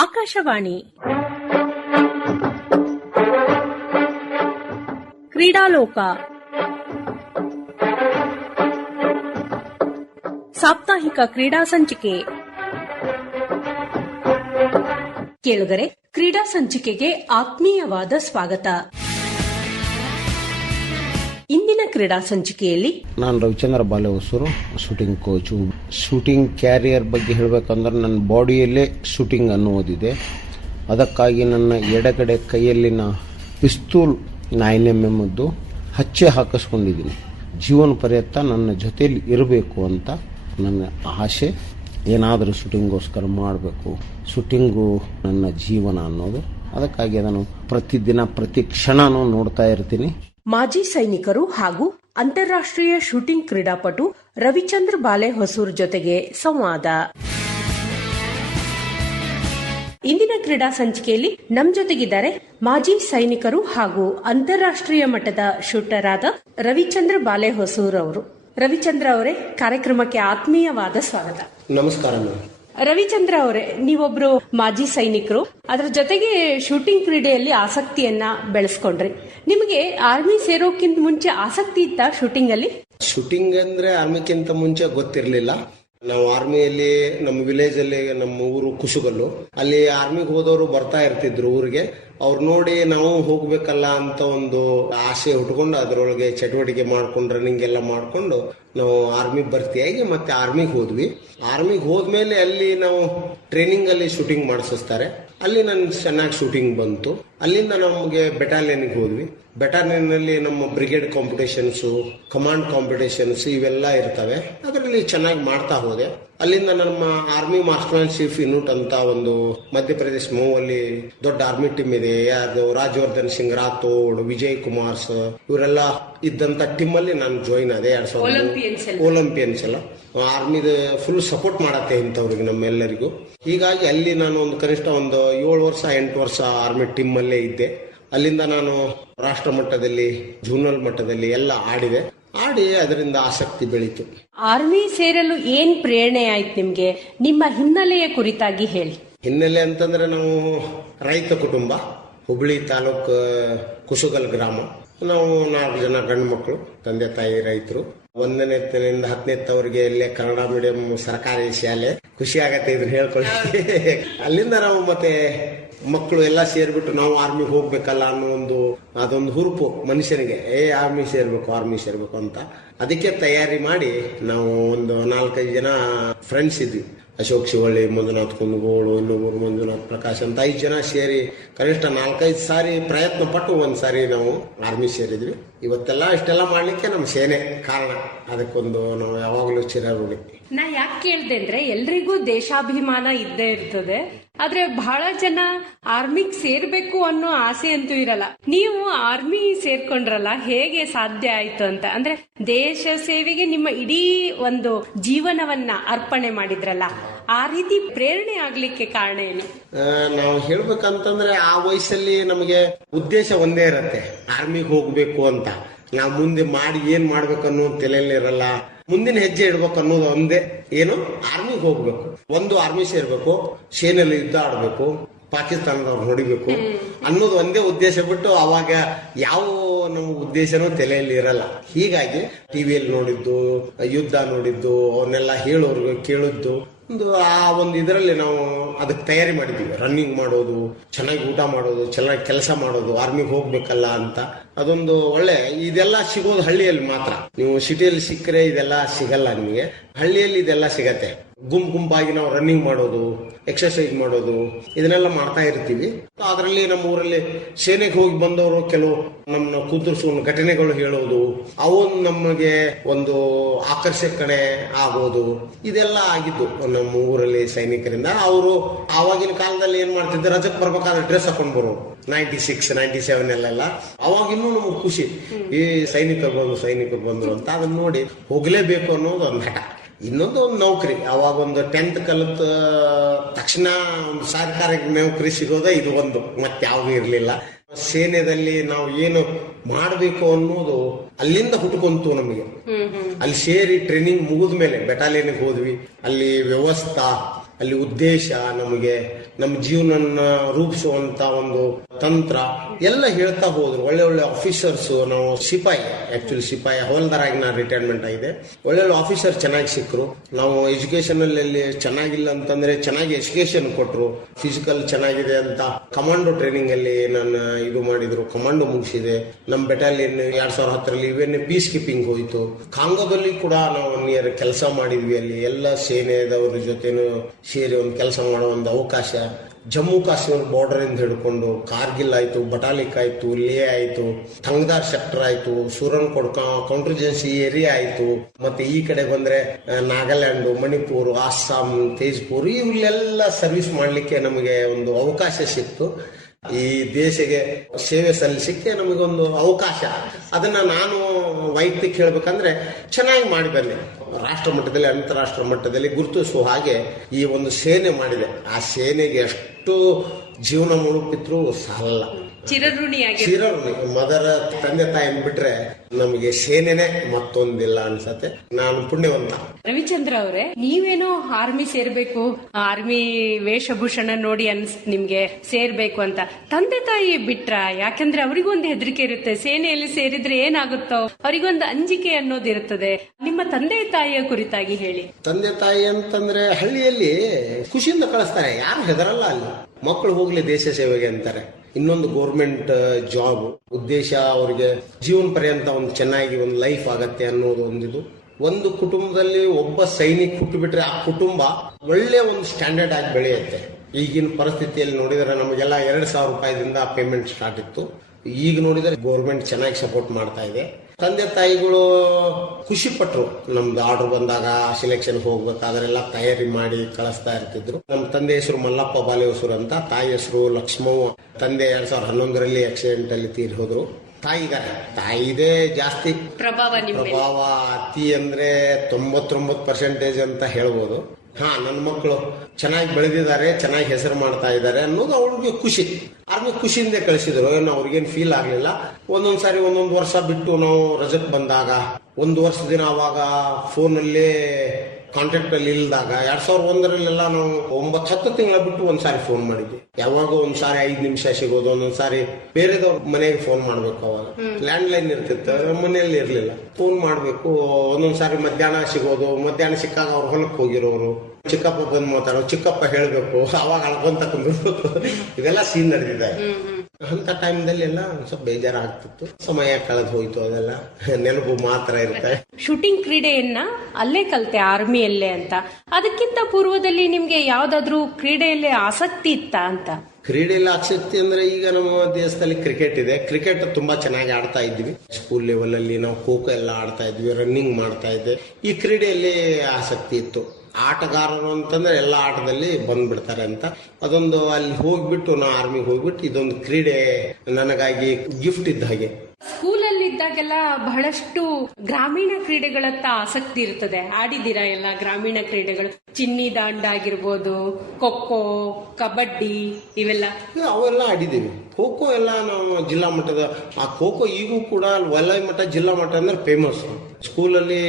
ಆಕಾಶವಾಣಿ ಕ್ರೀಡಾಲೋಕ ಸಾಪ್ತಾಹಿಕ ಕ್ರೀಡಾ ಸಂಚಿಕೆ. ಕೇಳುಗರೆ, ಕ್ರೀಡಾ ಸಂಚಿಕೆಗೆ ಆತ್ಮೀಯವಾದ ಸ್ವಾಗತ. ಇಂದಿನ ಕ್ರೀಡಾ ಸಂಚಿಕೆಯಲ್ಲಿ ನಾನು ರವಿಚಂದ್ರ ಬಾಲೆ Hosur, shooting coach. Shooting carrier ಬಗ್ಗೆ ಹೇಳಬೇಕಂದ್ರೆ ನನ್ನ ಬಾಡಿಯಲ್ಲೇ ಶೂಟಿಂಗ್ ಅನ್ನುವುದಿದೆ. ಅದಕ್ಕಾಗಿ ನನ್ನ ಎಡಗಡೆ ಕೈಯಲ್ಲಿನ ಪಿಸ್ತೂಲ್ 9mm ಹಚ್ಚೆ ಹಾಕಿಸ್ಕೊಂಡಿದ್ದೀನಿ. ಜೀವನ ಪರ್ಯಂತ ನನ್ನ ಜೊತೆಯಲ್ಲಿ ಇರಬೇಕು ಅಂತ ನನ್ನ ಆಸೆ. ಏನಾದರೂ ಶೂಟಿಂಗೋಸ್ಕರ ಮಾಡಬೇಕು, ಶೂಟಿಂಗು ನನ್ನ ಜೀವನ ಅನ್ನೋದು. ಅದಕ್ಕಾಗಿ ಅದನ್ನು ಪ್ರತಿದಿನ ಪ್ರತಿ ಕ್ಷಣನೂ ನೋಡ್ತಾ ಇರ್ತೀನಿ. ಮಾಜಿ ಸೈನಿಕರು ಹಾಗೂ ಅಂತಾರಾಷ್ಟ್ರೀಯ ಶೂಟಿಂಗ್ ಕ್ರೀಡಾಪಟು ರವಿಚಂದ್ರ ಬಾಲೆ ಹೊಸೂರ್ ಜೊತೆಗೆ ಸಂವಾದ. ಇಂದಿನ ಕ್ರೀಡಾ ಸಂಚಿಕೆಯಲ್ಲಿ ನಮ್ಮ ಜೊತೆಗಿದ್ದಾರೆ ಮಾಜಿ ಸೈನಿಕರು ಹಾಗೂ ಅಂತಾರಾಷ್ಟ್ರೀಯ ಮಟ್ಟದ ಶೂಟರ್ ಆದ ರವಿಚಂದ್ರ ಬಾಲೆ ಹೊಸೂರ್ ಅವರು. ರವಿಚಂದ್ರ ಅವರೇ, ಕಾರ್ಯಕ್ರಮಕ್ಕೆ ಆತ್ಮೀಯವಾದ ಸ್ವಾಗತ. ನಮಸ್ಕಾರ. ರವಿಚಂದ್ರ ಅವರೇ, ನೀವೊಬ್ರು ಮಾಜಿ ಸೈನಿಕರು, ಅದರ ಜೊತೆಗೆ ಶೂಟಿಂಗ್ ಕ್ರೀಡೆಯಲ್ಲಿ ಆಸಕ್ತಿಯನ್ನ ಬೆಳೆಸ್ಕೊಂಡ್ರಿ. ನಿಮಗೆ ಆರ್ಮಿ ಸೇರೋಕ್ಕಿಂತ ಮುಂಚೆ ಆಸಕ್ತಿ ಇತ್ತ ಶೂಟಿಂಗ್ ಅಲ್ಲಿ? ಶೂಟಿಂಗ್ ಅಂದ್ರೆ ಆರ್ಮಿಕ್ಕಿಂತ ಮುಂಚೆ ಗೊತ್ತಿರಲಿಲ್ಲ. ನಾವು ಆರ್ಮಿಯಲ್ಲಿ ನಮ್ಮ ವಿಲೇಜ್ ಅಲ್ಲಿ, ನಮ್ಮ ಊರು ಕುಸುಗಲ್ಲು, ಅಲ್ಲಿ ಆರ್ಮಿಗೆ ಹೋದವರು ಬರ್ತಾ ಇರ್ತಿದ್ರು ಊರಿಗೆ. ಅವ್ರು ನೋಡಿ ನಾವು ಹೋಗ್ಬೇಕಲ್ಲ ಅಂತ ಒಂದು ಆಸೆ ಉಟ್ಕೊಂಡು ಅದರೊಳಗೆ ಚಟುವಟಿಕೆ ಮಾಡ್ಕೊಂಡು ರನ್ನಿಂಗ್ ಎಲ್ಲ ಮಾಡ್ಕೊಂಡು ನಾವು ಆರ್ಮಿ ಭರ್ತಿಯಾಗಿ ಮತ್ತೆ ಆರ್ಮಿಗೆ ಹೋದ್ವಿ. ಆರ್ಮಿಗೆ ಹೋದ್ಮೇಲೆ ಅಲ್ಲಿ ನಾವು ಟ್ರೈನಿಂಗ್ ಅಲ್ಲಿ ಶೂಟಿಂಗ್ ಮಾಡಿಸ್ತಾರೆ. ಅಲ್ಲಿ ನನ್ ಚೆನ್ನಾಗಿ ಶೂಟಿಂಗ್ ಬಂತು. ಅಲ್ಲಿಂದ ನಮಗೆ ಬೆಟಾಲಿಯನ್ಗೆ ಹೋದ್ವಿ. ಬೆಟಾಲಿಯನ್ ಅಲ್ಲಿ ನಮ್ಮ ಬ್ರಿಗೇಡ್ ಕಾಂಪಿಟೇಷನ್ಸ್, ಕಮಾಂಡ್ ಕಾಂಪಿಟೇಷನ್ಸ್ ಇವೆಲ್ಲ ಇರ್ತವೆ. ಅದರಲ್ಲಿ ಚೆನ್ನಾಗಿ ಮಾಡ್ತಾ ಹೋದೆ. ಅಲ್ಲಿಂದ ನಮ್ಮ ಆರ್ಮಿ ಮಾಸ್ಟರ್ ಚೀಫ್ ಯೂನಿಟ್ ಅಂತ ಒಂದು ಮಧ್ಯಪ್ರದೇಶ ಅಲ್ಲಿ ದೊಡ್ಡ ಆರ್ಮಿ ಟೀಮ್ ಇದೆ. ಅದು ರಾಜವರ್ಧನ್ ಸಿಂಗ್ ರಾಥೋಡ್, ವಿಜಯ್ ಕುಮಾರ್ಸ್ ಇವರೆಲ್ಲ ಇದ್ದಂತ ಟೀಮ್ ಅಲ್ಲಿ ನಾನು ಜಾಯಿನ್ ಆದೆ. ಒಲಿಂಪಿಯನ್ಸ್ ಎಲ್ಲ ಆರ್ಮಿದ ಫುಲ್ ಸಪೋರ್ಟ್ ಮಾಡತ್ತೆ ಇಂಥವ್ರಿಗೆ ನಮ್ಮೆಲ್ಲರಿಗೂ. ಹೀಗಾಗಿ ಅಲ್ಲಿ ನಾನು ಒಂದು ಕನಿಷ್ಠ ಒಂದು 7 ವರ್ಷ 8 ವರ್ಷ ಆರ್ಮಿ ಟೀಮ್ ಅಲ್ಲೇ ಇದ್ದೆ. ಅಲ್ಲಿಂದ ನಾನು ರಾಷ್ಟ್ರ ಮಟ್ಟದಲ್ಲಿ, ಜೂನಲ್ ಮಟ್ಟದಲ್ಲಿ ಎಲ್ಲ ಆಡಿ ಅದರಿಂದ ಆಸಕ್ತಿ ಬೆಳೀತು. ಆರ್ಮಿ ಸೇರಲು ಏನ್ ಪ್ರೇರಣೆ ಆಯ್ತು ನಿಮ್ಗೆ? ನಿಮ್ಮ ಹಿನ್ನೆಲೆಯ ಕುರಿತಾಗಿ ಹೇಳಿ. ಹಿನ್ನೆಲೆ ಅಂತಂದ್ರೆ ನಾವು ರೈತ ಕುಟುಂಬ, ಹುಬ್ಳಿ ತಾಲೂಕು ಕುಸುಗಲ್ ಗ್ರಾಮ. ನಾವು 4 ಜನ ಗಂಡು ಮಕ್ಕಳು, ತಂದೆ ತಾಯಿ ರೈತರು. 1ನೇದಿಂದ 10ನೇ ತವರಿಗೆ ಇಲ್ಲೇ ಕನ್ನಡ ಮೀಡಿಯಂ ಸರ್ಕಾರಿ ಶಾಲೆ. ಖುಷಿ ಆಗತ್ತೆ ಇದನ್ನ ಹೇಳ್ಕೊಳ್ಳಿ. ಅಲ್ಲಿಂದ ನಾವು ಮತ್ತೆ ಮಕ್ಕಳು ಎಲ್ಲ ಸೇರ್ಬಿಟ್ಟು ನಾವು ಆರ್ಮಿಗೆ ಹೋಗ್ಬೇಕಲ್ಲ ಅನ್ನೋ ಅದೊಂದು ಹುರುಪು ಮನುಷ್ಯನಿಗೆ. ಆರ್ಮಿ ಸೇರ್ಬೇಕು ಅಂತ. ಅದಕ್ಕೆ ತಯಾರಿ ಮಾಡಿ ನಾವು ಒಂದು 4-5 ಜನ ಫ್ರೆಂಡ್ಸ್ ಇದ್ವಿ. ಅಶೋಕ್ ಶಿವಳ್ಳಿ, ಮಂಜುನಾಥ್ ಕುಂದಗೋಳು, ಇನ್ನೊಬ್ಬರು ಮಂಜುನಾಥ್ ಪ್ರಕಾಶ್ ಅಂತ 5 ಜನ ಸೇರಿ ಕನಿಷ್ಠ 4-5 ಸಾರಿ ಪ್ರಯತ್ನ ಪಟ್ಟು ಒಂದ್ಸಾರಿ ನಾವು ಆರ್ಮಿ ಸೇರಿದ್ವಿ. ಇವತ್ತೆಲ್ಲ ಇಷ್ಟೆಲ್ಲ ಮಾಡ್ಲಿಕ್ಕೆ ನಮ್ಮ ಸೇನೆ ಕಾರಣ. ಅದಕ್ಕೊಂದು ನಾವು ಯಾವಾಗಲೂ ಚಿರಋಣಿ. ನಾ ಯಾಕೆ ಕೇಳ್ದೆ ಅಂದ್ರೆ, ಎಲ್ರಿಗೂ ದೇಶಾಭಿಮಾನ ಇದ್ದೇ ಇರ್ತದೆ. ಆದ್ರೆ ಬಹಳ ಜನ ಆರ್ಮಿಗ್ ಸೇರ್ಬೇಕು ಅನ್ನೋ ಆಸೆ ಅಂತೂ ಇರಲ್ಲ. ನೀವು ಆರ್ಮಿ ಸೇರ್ಕೊಂಡ್ರಲ್ಲ, ಹೇಗೆ ಸಾಧ್ಯ ಆಯ್ತು ಅಂತ? ಅಂದ್ರೆ ದೇಶ ಸೇವೆಗೆ ನಿಮ್ಮ ಇಡೀ ಒಂದು ಜೀವನವನ್ನ ಅರ್ಪಣೆ ಮಾಡಿದ್ರಲ್ಲ, ಆ ರೀತಿ ಪ್ರೇರಣೆ ಆಗ್ಲಿಕ್ಕೆ ಕಾರಣ ಏನು? ನಾವು ಹೇಳ್ಬೇಕಂತಂದ್ರೆ ಆ ವಯಸ್ಸಲ್ಲಿ ನಮಗೆ ಉದ್ದೇಶ ಒಂದೇ ಇರತ್ತೆ, ಆರ್ಮಿಗೆ ಹೋಗ್ಬೇಕು ಅಂತ. ನಾವು ಮುಂದೆ ಮಾಡಿ ಏನ್ ಮಾಡ್ಬೇಕು ಅನ್ನೋದು ತಲೆಯಲ್ಲಿ ಇರಲ್ಲ. ಮುಂದಿನ ಹೆಜ್ಜೆ ಇಡ್ಬೇಕು ಅನ್ನೋದು ಒಂದೇ, ಏನು ಆರ್ಮಿಗೆ ಹೋಗ್ಬೇಕು, ಒಂದು ಆರ್ಮಿ ಸೇರ್ಬೇಕು, ಸೇನೆಯಲ್ಲಿ ಯುದ್ಧ ಆಡ್ಬೇಕು, ಪಾಕಿಸ್ತಾನದವ್ರು ನೋಡಿಬೇಕು ಅನ್ನೋದು ಒಂದೇ ಉದ್ದೇಶ ಬಿಟ್ಟು ಅವಾಗ ಯಾವ ನಮ್ಮ ಉದ್ದೇಶನೂ ತಲೆಯಲ್ಲಿ ಇರಲ್ಲ. ಹೀಗಾಗಿ ಟಿವಿಯಲ್ಲಿ ನೋಡಿದ್ದು, ಯುದ್ಧ ನೋಡಿದ್ದು, ಅವನ್ನೆಲ್ಲ ಹೇಳೋರು ಕೇಳಿದ್ದು ಒಂದು ಇದರಲ್ಲಿ ನಾವು ಅದಕ್ಕೆ ತಯಾರಿ ಮಾಡಿದ್ವಿ. ರನ್ನಿಂಗ್ ಮಾಡೋದು, ಚೆನ್ನಾಗಿ ಊಟ ಮಾಡೋದು, ಚೆನ್ನಾಗಿ ಕೆಲಸ ಮಾಡೋದು, ಆರ್ಮಿಗೆ ಹೋಗ್ಬೇಕಲ್ಲ ಅಂತ. ಅದೊಂದು ಒಳ್ಳೆ, ಇದೆಲ್ಲ ಸಿಗೋದು ಹಳ್ಳಿಯಲ್ಲಿ ಮಾತ್ರ. ನೀವು ಸಿಟಿಯಲ್ಲಿ ಸಿಕ್ಕರೆ ಇದೆಲ್ಲ ಸಿಗಲ್ಲ ನಿಮಗೆ. ಹಳ್ಳಿಯಲ್ಲಿ ಇದೆಲ್ಲ ಸಿಗತ್ತೆ. ಗುಂಪಾಗಿ ನಾವು ರನ್ನಿಂಗ್ ಮಾಡೋದು, ಎಕ್ಸರ್ಸೈಸ್ ಮಾಡೋದು, ಇದನ್ನೆಲ್ಲ ಮಾಡ್ತಾ ಇರ್ತೀವಿ. ಅದರಲ್ಲಿ ನಮ್ಮ ಊರಲ್ಲಿ ಸೇನೆಗೆ ಹೋಗಿ ಬಂದವರು ಕೆಲವು ನಮ್ಮನ್ನ ಕುದುರಿಸುವ ಘಟನೆಗಳು ಹೇಳೋದು, ಅವು ನಮಗೆ ಒಂದು ಆಕರ್ಷಣೆ ಆಗೋದು, ಇದೆಲ್ಲ ಆಗಿದ್ದು ನಮ್ಮ ಊರಲ್ಲಿ ಸೈನಿಕರಿಂದ. ಅವರು ಆವಾಗಿನ ಕಾಲದಲ್ಲಿ ಏನ್ ಮಾಡ್ತಿದ್ರು, ರಜಕ್ ಬರ್ಬೇಕಾದ್ರೆ ಡ್ರೆಸ್ ಹಾಕೊಂಡ್ ಬರೋರು. 96, 97 ಅಲ್ಲೆಲ್ಲ ಅವಾಗ ಇನ್ನೂ ನಮ್ಗೆ ಖುಷಿ, ಈ ಸೈನಿಕರು ಬಂದ್ರು ಅಂತ. ಅದನ್ನ ನೋಡಿ ಹೋಗ್ಲೇಬೇಕು ಅನ್ನೋದು ಒಂದು ಹಠ. ಇನ್ನೊಂದು ನೌಕರಿ, ಅವಾಗ ಒಂದು 10th ಕಲಿತ ತಕ್ಷಣ ಒಂದು ಸರ್ಕಾರಿ ನೌಕರಿ ಸಿಗೋದೇ ಇದು ಒಂದು, ಮತ್ತೆ ಯಾವ್ದು ಇರ್ಲಿಲ್ಲ. ಸೇನೆಯಲ್ಲಿ ನಾವು ಏನು ಮಾಡಬೇಕು ಅನ್ನೋದು ಅಲ್ಲಿಂದ ಹುಟ್ಕೊಂತು ನಮಗೆ. ಅಲ್ಲಿ ಸೇರಿ ಟ್ರೈನಿಂಗ್ ಮುಗಿದ ಮೇಲೆ ಬೆಟಾಲಿಯನ್ಗೆ ಹೋದ್ವಿ. ಅಲ್ಲಿ ವ್ಯವಸ್ಥಾ, ಅಲ್ಲಿ ಉದ್ದೇಶ, ನಮಗೆ ನಮ್ಮ ಜೀವನ ರೂಪಿಸುವಂತ ಒಂದು ತಂತ್ರ ಎಲ್ಲ ಹೇಳ್ತಾ ಹೋದ್ರು. ಒಳ್ಳೆ ಒಳ್ಳೆ ಆಫೀಸರ್ಸ್, ನಾವು ಸಿಪಾಯಿ, ಆಕ್ಚುಲಿ ಸಿಪಾಯಿ ಹವಲ್ದಾರ್ ಆಗಿ ನಾನು ರಿಟೈರ್ಮೆಂಟ್ ಆಗಿದೆ. ಒಳ್ಳೊಳ್ಳೆ ಆಫೀಸರ್ ಚೆನ್ನಾಗಿ ಸಿಕ್ಕರು. ನಾವು ಎಜುಕೇಶನ್ ಅಲ್ಲಿ ಚೆನ್ನಾಗಿಲ್ಲ ಅಂತಂದ್ರೆ ಚೆನ್ನಾಗಿ ಎಜುಕೇಶನ್ ಕೊಟ್ರು. ಫಿಸಿಕಲ್ ಚೆನ್ನಾಗಿದೆ ಅಂತ ಕಮಾಂಡೋ ಟ್ರೈನಿಂಗ್ ಅಲ್ಲಿ ನಾನು ಇದು ಮಾಡಿದ್ರು, ಕಮಾಂಡೋ ಮುಗಿಸಿದೆ. ನಮ್ಮ ಬೆಟಾಲಿಯನ್ 2010 ಇವನ್ನೇ ಪೀಸ್ ಕೀಪಿಂಗ್ ಹೋಯ್ತು. ಕಾಂಗೋದಲ್ಲಿ ಕೂಡ ನಾವು 1 year ಕೆಲಸ ಮಾಡಿದ್ವಿ. ಅಲ್ಲಿ ಎಲ್ಲ ಸೇನೆದವ್ರ ಜೊತೆನೂ ಸೇರಿ ಒಂದು ಕೆಲಸ ಮಾಡೋ ಒಂದು ಅವಕಾಶ. ಜಮ್ಮು ಕಾಶ್ಮೀರ ಬಾರ್ಡರ್ ಇಂದ ಹಿಡ್ಕೊಂಡು ಕಾರ್ಗಿಲ್ ಆಯ್ತು, ಬಟಾಲಿಕ್ ಆಯ್ತು, ಲೇ ಆಯ್ತು, ಥಂಗ್ದಾರ್ ಸೆಕ್ಟರ್ ಆಯ್ತು, ಸೂರನ್ಕೋಟ್ ಕೌಂಟರ್ಜೆನ್ಸಿ ಏರಿಯಾ ಆಯ್ತು, ಮತ್ತೆ ಈ ಕಡೆ ಬಂದ್ರೆ ನಾಗಾಲ್ಯಾಂಡ್, ಮಣಿಪುರ್, ಅಸ್ಸಾಂ, ತೇಜ್ಪುರ್ ಇವೆಲ್ಲ ಸರ್ವಿಸ್ ಮಾಡ್ಲಿಕ್ಕೆ ನಮಗೆ ಒಂದು ಅವಕಾಶ ಸಿಕ್ತು. ಈ ದೇಶಕ್ಕೆ ಸೇವೆ ಸಲ್ಲಿಸಕ್ಕೆ ನಮಗೊಂದು ಅವಕಾಶ. ಅದನ್ನ ನಾನು ವೈಯಕ್ತಿಕ ಹೇಳ್ಬೇಕಂದ್ರೆ ಚೆನ್ನಾಗಿ ಮಾಡಿ ಬಂದೆ. ರಾಷ್ಟ್ರ ಮಟ್ಟದಲ್ಲಿ, ಅಂತಾರಾಷ್ಟ್ರ ಮಟ್ಟದಲ್ಲಿ ಗುರುತಿಸುವ ಹಾಗೆ ಈ ಒಂದು ಸೇನೆ ಮಾಡಿದೆ. ಆ ಸೇನೆಗೆ ಎಷ್ಟು ಜೀವನ ಮುಳುಪಿದ್ರು ಸಾಲಲ್ಲ. ಚಿರಋಣಿ ಮದರ ತಂದೆ ತಾಯಿ ಬಿಟ್ರೆ ನಮಗೆ ಸೇನೆನೆ ಮತ್ತೊಂದಿಲ್ಲ ಅನ್ಸತ್ತೆ. ನಾನು ಪುಣ್ಯವಂತ. ರವಿಚಂದ್ರ ಅವರೇ, ನೀವೇನೋ ಆರ್ಮಿ ಸೇರ್ಬೇಕು, ಆರ್ಮಿ ವೇಷಭೂಷಣ ನೋಡಿ ನಿಮ್ಗೆ ಸೇರ್ಬೇಕು ಅಂತ ತಂದೆ ತಾಯಿ ಬಿಟ್ರ? ಯಾಕಂದ್ರೆ ಅವರಿಗೊಂದು ಹೆದರಿಕೆ ಇರುತ್ತೆ, ಸೇನೆಯಲ್ಲಿ ಸೇರಿದ್ರೆ ಏನಾಗುತ್ತೋ ಅವರಿಗೊಂದು ಅಂಜಿಕೆ ಅನ್ನೋದಿರುತ್ತದೆ. ನಿಮ್ಮ ತಂದೆ ತಾಯಿಯ ಕುರಿತಾಗಿ ಹೇಳಿ. ತಂದೆ ತಾಯಿ ಅಂತಂದ್ರೆ ಹಳ್ಳಿಯಲ್ಲಿ ಖುಷಿಯಿಂದ ಕಳಿಸ್ತಾರೆ, ಯಾರು ಹೆದರಲ್ಲ. ಅಲ್ಲಿ ಮಕ್ಕಳು ಹೋಗ್ಲಿ ದೇಶ ಸೇವೆಗೆ ಅಂತಾರೆ. ಇನ್ನೊಂದು ಗೌರ್ಮೆಂಟ್ ಜಾಬ್ ಉದ್ದೇಶ ಅವರಿಗೆ ಜೀವನ ಪರ್ಯಂತ ಒಂದು ಚೆನ್ನಾಗಿ ಒಂದು ಲೈಫ್ ಆಗತ್ತೆ ಅನ್ನೋದು ಒಂದಿದು. ಒಂದು ಕುಟುಂಬದಲ್ಲಿ ಒಬ್ಬ ಸೈನಿಕ ಹುಟ್ಟುಬಿಟ್ರೆ ಆ ಕುಟುಂಬ ಒಳ್ಳೆ ಒಂದು ಸ್ಟ್ಯಾಂಡರ್ಡ್ ಆಗಿ ಬೆಳೆಯುತ್ತೆ. ಈಗಿನ ಪರಿಸ್ಥಿತಿಯಲ್ಲಿ ನೋಡಿದ್ರೆ ನಮಗೆಲ್ಲ 2,000 ರೂಪಾಯಿದಿಂದ ಪೇಮೆಂಟ್ ಸ್ಟಾರ್ಟ್ ಇತ್ತು. ಈಗ ನೋಡಿದ್ರೆ ಗೌರ್ಮೆಂಟ್ ಚೆನ್ನಾಗಿ ಸಪೋರ್ಟ್ ಮಾಡ್ತಾ ಇದೆ. ತಂದೆ ತಾಯಿಗಳು ಖುಷಿ ಪಟ್ರು. ನಮ್ದು ಆರ್ಡರ್ ಬಂದಾಗ ಸೆಲೆಕ್ಷನ್ ಹೋಗ್ಬೇಕಾದ್ರೆಲ್ಲ ತಯಾರಿ ಮಾಡಿ ಕಳಿಸ್ತಾ ಇರ್ತಿದ್ರು. ನಮ್ಮ ತಂದೆ ಹೆಸರು ಮಲ್ಲಪ್ಪ ಬಾಲೇಶ್ವರ ಅಂತ, ತಾಯಿ ಹೆಸರು ಲಕ್ಷ್ಮವ್ವ. ತಂದೆ 2011 ಆಕ್ಸಿಡೆಂಟ್ ಅಲ್ಲಿ ತೀರಿ ಹೋದ್ರು. ತಾಯಿದೇ ಜಾಸ್ತಿ ಪ್ರಭಾವ ಅತಿ ಅಂದ್ರೆ 99% ಅಂತ ಹೇಳ್ಬೋದು. ನನ್ನ ಮಕ್ಕಳು ಚೆನ್ನಾಗಿ ಬೆಳೆದಿದ್ದಾರೆ, ಚೆನ್ನಾಗಿ ಹೆಸರು ಮಾಡ್ತಾ ಇದ್ದಾರೆ ಅನ್ನೋದು ಅವ್ರಿಗೆ ಖುಷಿ. ಆರ್ಮಿ ಖುಷಿಯಿಂದ ಕಳಿಸಿದ್ರು. ಏನು ಅವ್ರಿಗೇನು ಫೀಲ್ ಆಗ್ಲಿಲ್ಲ. ಒಂದೊಂದ್ಸಾರಿ 1 ವರ್ಷ ಬಿಟ್ಟು ನಾವು ರಜಕ್ ಬಂದಾಗ 1 ವರ್ಷ ದಿನ ಅವಾಗ ಫೋನಲ್ಲಿ ಕಾಂಟ್ಯಾಕ್ಟ್ ಅಲ್ಲಿ ಇಲ್ದಾಗ 2001 ನಾವು 9-10 ತಿಂಗಳ ಬಿಟ್ಟು ಒಂದ್ಸಾರಿ ಫೋನ್ ಮಾಡಿದ್ವಿ. ಯಾವಾಗ ಒಂದ್ಸಾರಿ 5 ನಿಮಿಷ ಸಿಗೋದು, ಒಂದೊಂದ್ಸಾರಿ ಬೇರೆದವ್ರ ಮನೆಗೆ ಫೋನ್ ಮಾಡ್ಬೇಕು. ಅವಾಗ ಲ್ಯಾಂಡ್ ಲೈನ್ ಇರ್ತಿತ್ತು, ಮನೆಯಲ್ಲಿ ಇರ್ಲಿಲ್ಲ. ಫೋನ್ ಮಾಡ್ಬೇಕು. ಒಂದೊಂದ್ಸಾರಿ ಮಧ್ಯಾಹ್ನ ಸಿಗೋದು. ಮಧ್ಯಾಹ್ನ ಸಿಕ್ಕಾಗ ಅವ್ರ ಹೊಲಕ್ಕೆ ಹೋಗಿರೋರು, ಚಿಕ್ಕಪ್ಪ ಬಂದು ಮಾತಾಡೋ, ಚಿಕ್ಕಪ್ಪ ಹೇಳ್ಬೇಕು, ಅವಾಗ ಅಳ್ಕೊಂತ ಕುಂದಿರ್ಬೇಕು. ಇದೆಲ್ಲ ಸೀನ್ ನಡೆದಿದೆ. ಅಂತ ಟೈಮ್ದಲ್ಲಿ ಎಲ್ಲ ಸ್ವಲ್ಪ ಬೇಜಾರಾಗ್ತಿತ್ತು. ಸಮಯ ಕಳೆದು ಹೋಯ್ತು. ಅದೆಲ್ಲ ನೆನಪು ಮಾತ್ರ ಇರುತ್ತೆ. ಶೂಟಿಂಗ್ ಕ್ರೀಡೆಯನ್ನ ಅಲ್ಲೇ ಕಲ್ತೆ, ಆರ್ಮಿಯಲ್ಲೇ ಅಂತ. ಅದಕ್ಕಿಂತ ಪೂರ್ವದಲ್ಲಿ ನಿಮ್ಗೆ ಯಾವ್ದಾದ್ರು ಕ್ರೀಡೆಯಲ್ಲೇ ಆಸಕ್ತಿ ಇತ್ತ ಅಂತ? ಕ್ರೀಡೆಯಲ್ಲಿ ಆಸಕ್ತಿ ಅಂದ್ರೆ ಈಗ ನಮ್ಮ ದೇಶದಲ್ಲಿ ಕ್ರಿಕೆಟ್ ಇದೆ. ಕ್ರಿಕೆಟ್ ತುಂಬಾ ಚೆನ್ನಾಗಿ ಆಡ್ತಾ ಇದ್ವಿ. ಸ್ಕೂಲ್ ಲೆವೆಲ್ ಅಲ್ಲಿ ನಾವು ಖೋಖೋ ಎಲ್ಲ ಆಡ್ತಾ ಇದ್ವಿ, ರನ್ನಿಂಗ್ ಮಾಡ್ತಾ ಇದ್ದೆ. ಈ ಕ್ರೀಡೆಯಲ್ಲಿ ಆಸಕ್ತಿ ಇತ್ತು. ಆಟಗಾರರು ಅಂತಂದ್ರೆ ಎಲ್ಲ ಆಟದಲ್ಲಿ ಬಂದ್ಬಿಡ್ತಾರೆ ಅಂತ ಅದೊಂದು ಅಲ್ಲಿ ಹೋಗ್ಬಿಟ್ಟು ನಾ ಆರ್ಮಿಗೆ ಹೋಗ್ಬಿಟ್ಟು ಇದೊಂದು ಕ್ರೀಡೆ ನನಗಾಗಿ ಗಿಫ್ಟ್ ಇದ್ದ ಹಾಗೆ. ಸ್ಕೂಲಲ್ಲಿ ಇದ್ದಾಗೆಲ್ಲ ಬಹಳಷ್ಟು ಗ್ರಾಮೀಣ ಕ್ರೀಡೆಗಳತ್ತ ಆಸಕ್ತಿ ಇರ್ತದೆ. ಆಡಿದ್ದೀರಾ ಎಲ್ಲ ಗ್ರಾಮೀಣ ಕ್ರೀಡೆಗಳು? ಚಿನ್ನಿ ದಾಂಡ ಆಗಿರ್ಬೋದು, ಖೋಖೋ, ಕಬಡ್ಡಿ ಇವೆಲ್ಲ ಅವೆಲ್ಲ ಆಡಿದ್ದೀವಿ. ಖೋಖೋ ಎಲ್ಲ ನಾವು ಜಿಲ್ಲಾ ಮಟ್ಟದ, ಆ ಖೋಖೋ ಈಗೂ ಕೂಡ ವಲಯ ಮಟ್ಟ, ಜಿಲ್ಲಾ ಮಟ್ಟ ಅಂದ್ರೆ ಫೇಮಸ್. ಸ್ಕೂಲಲ್ಲಿ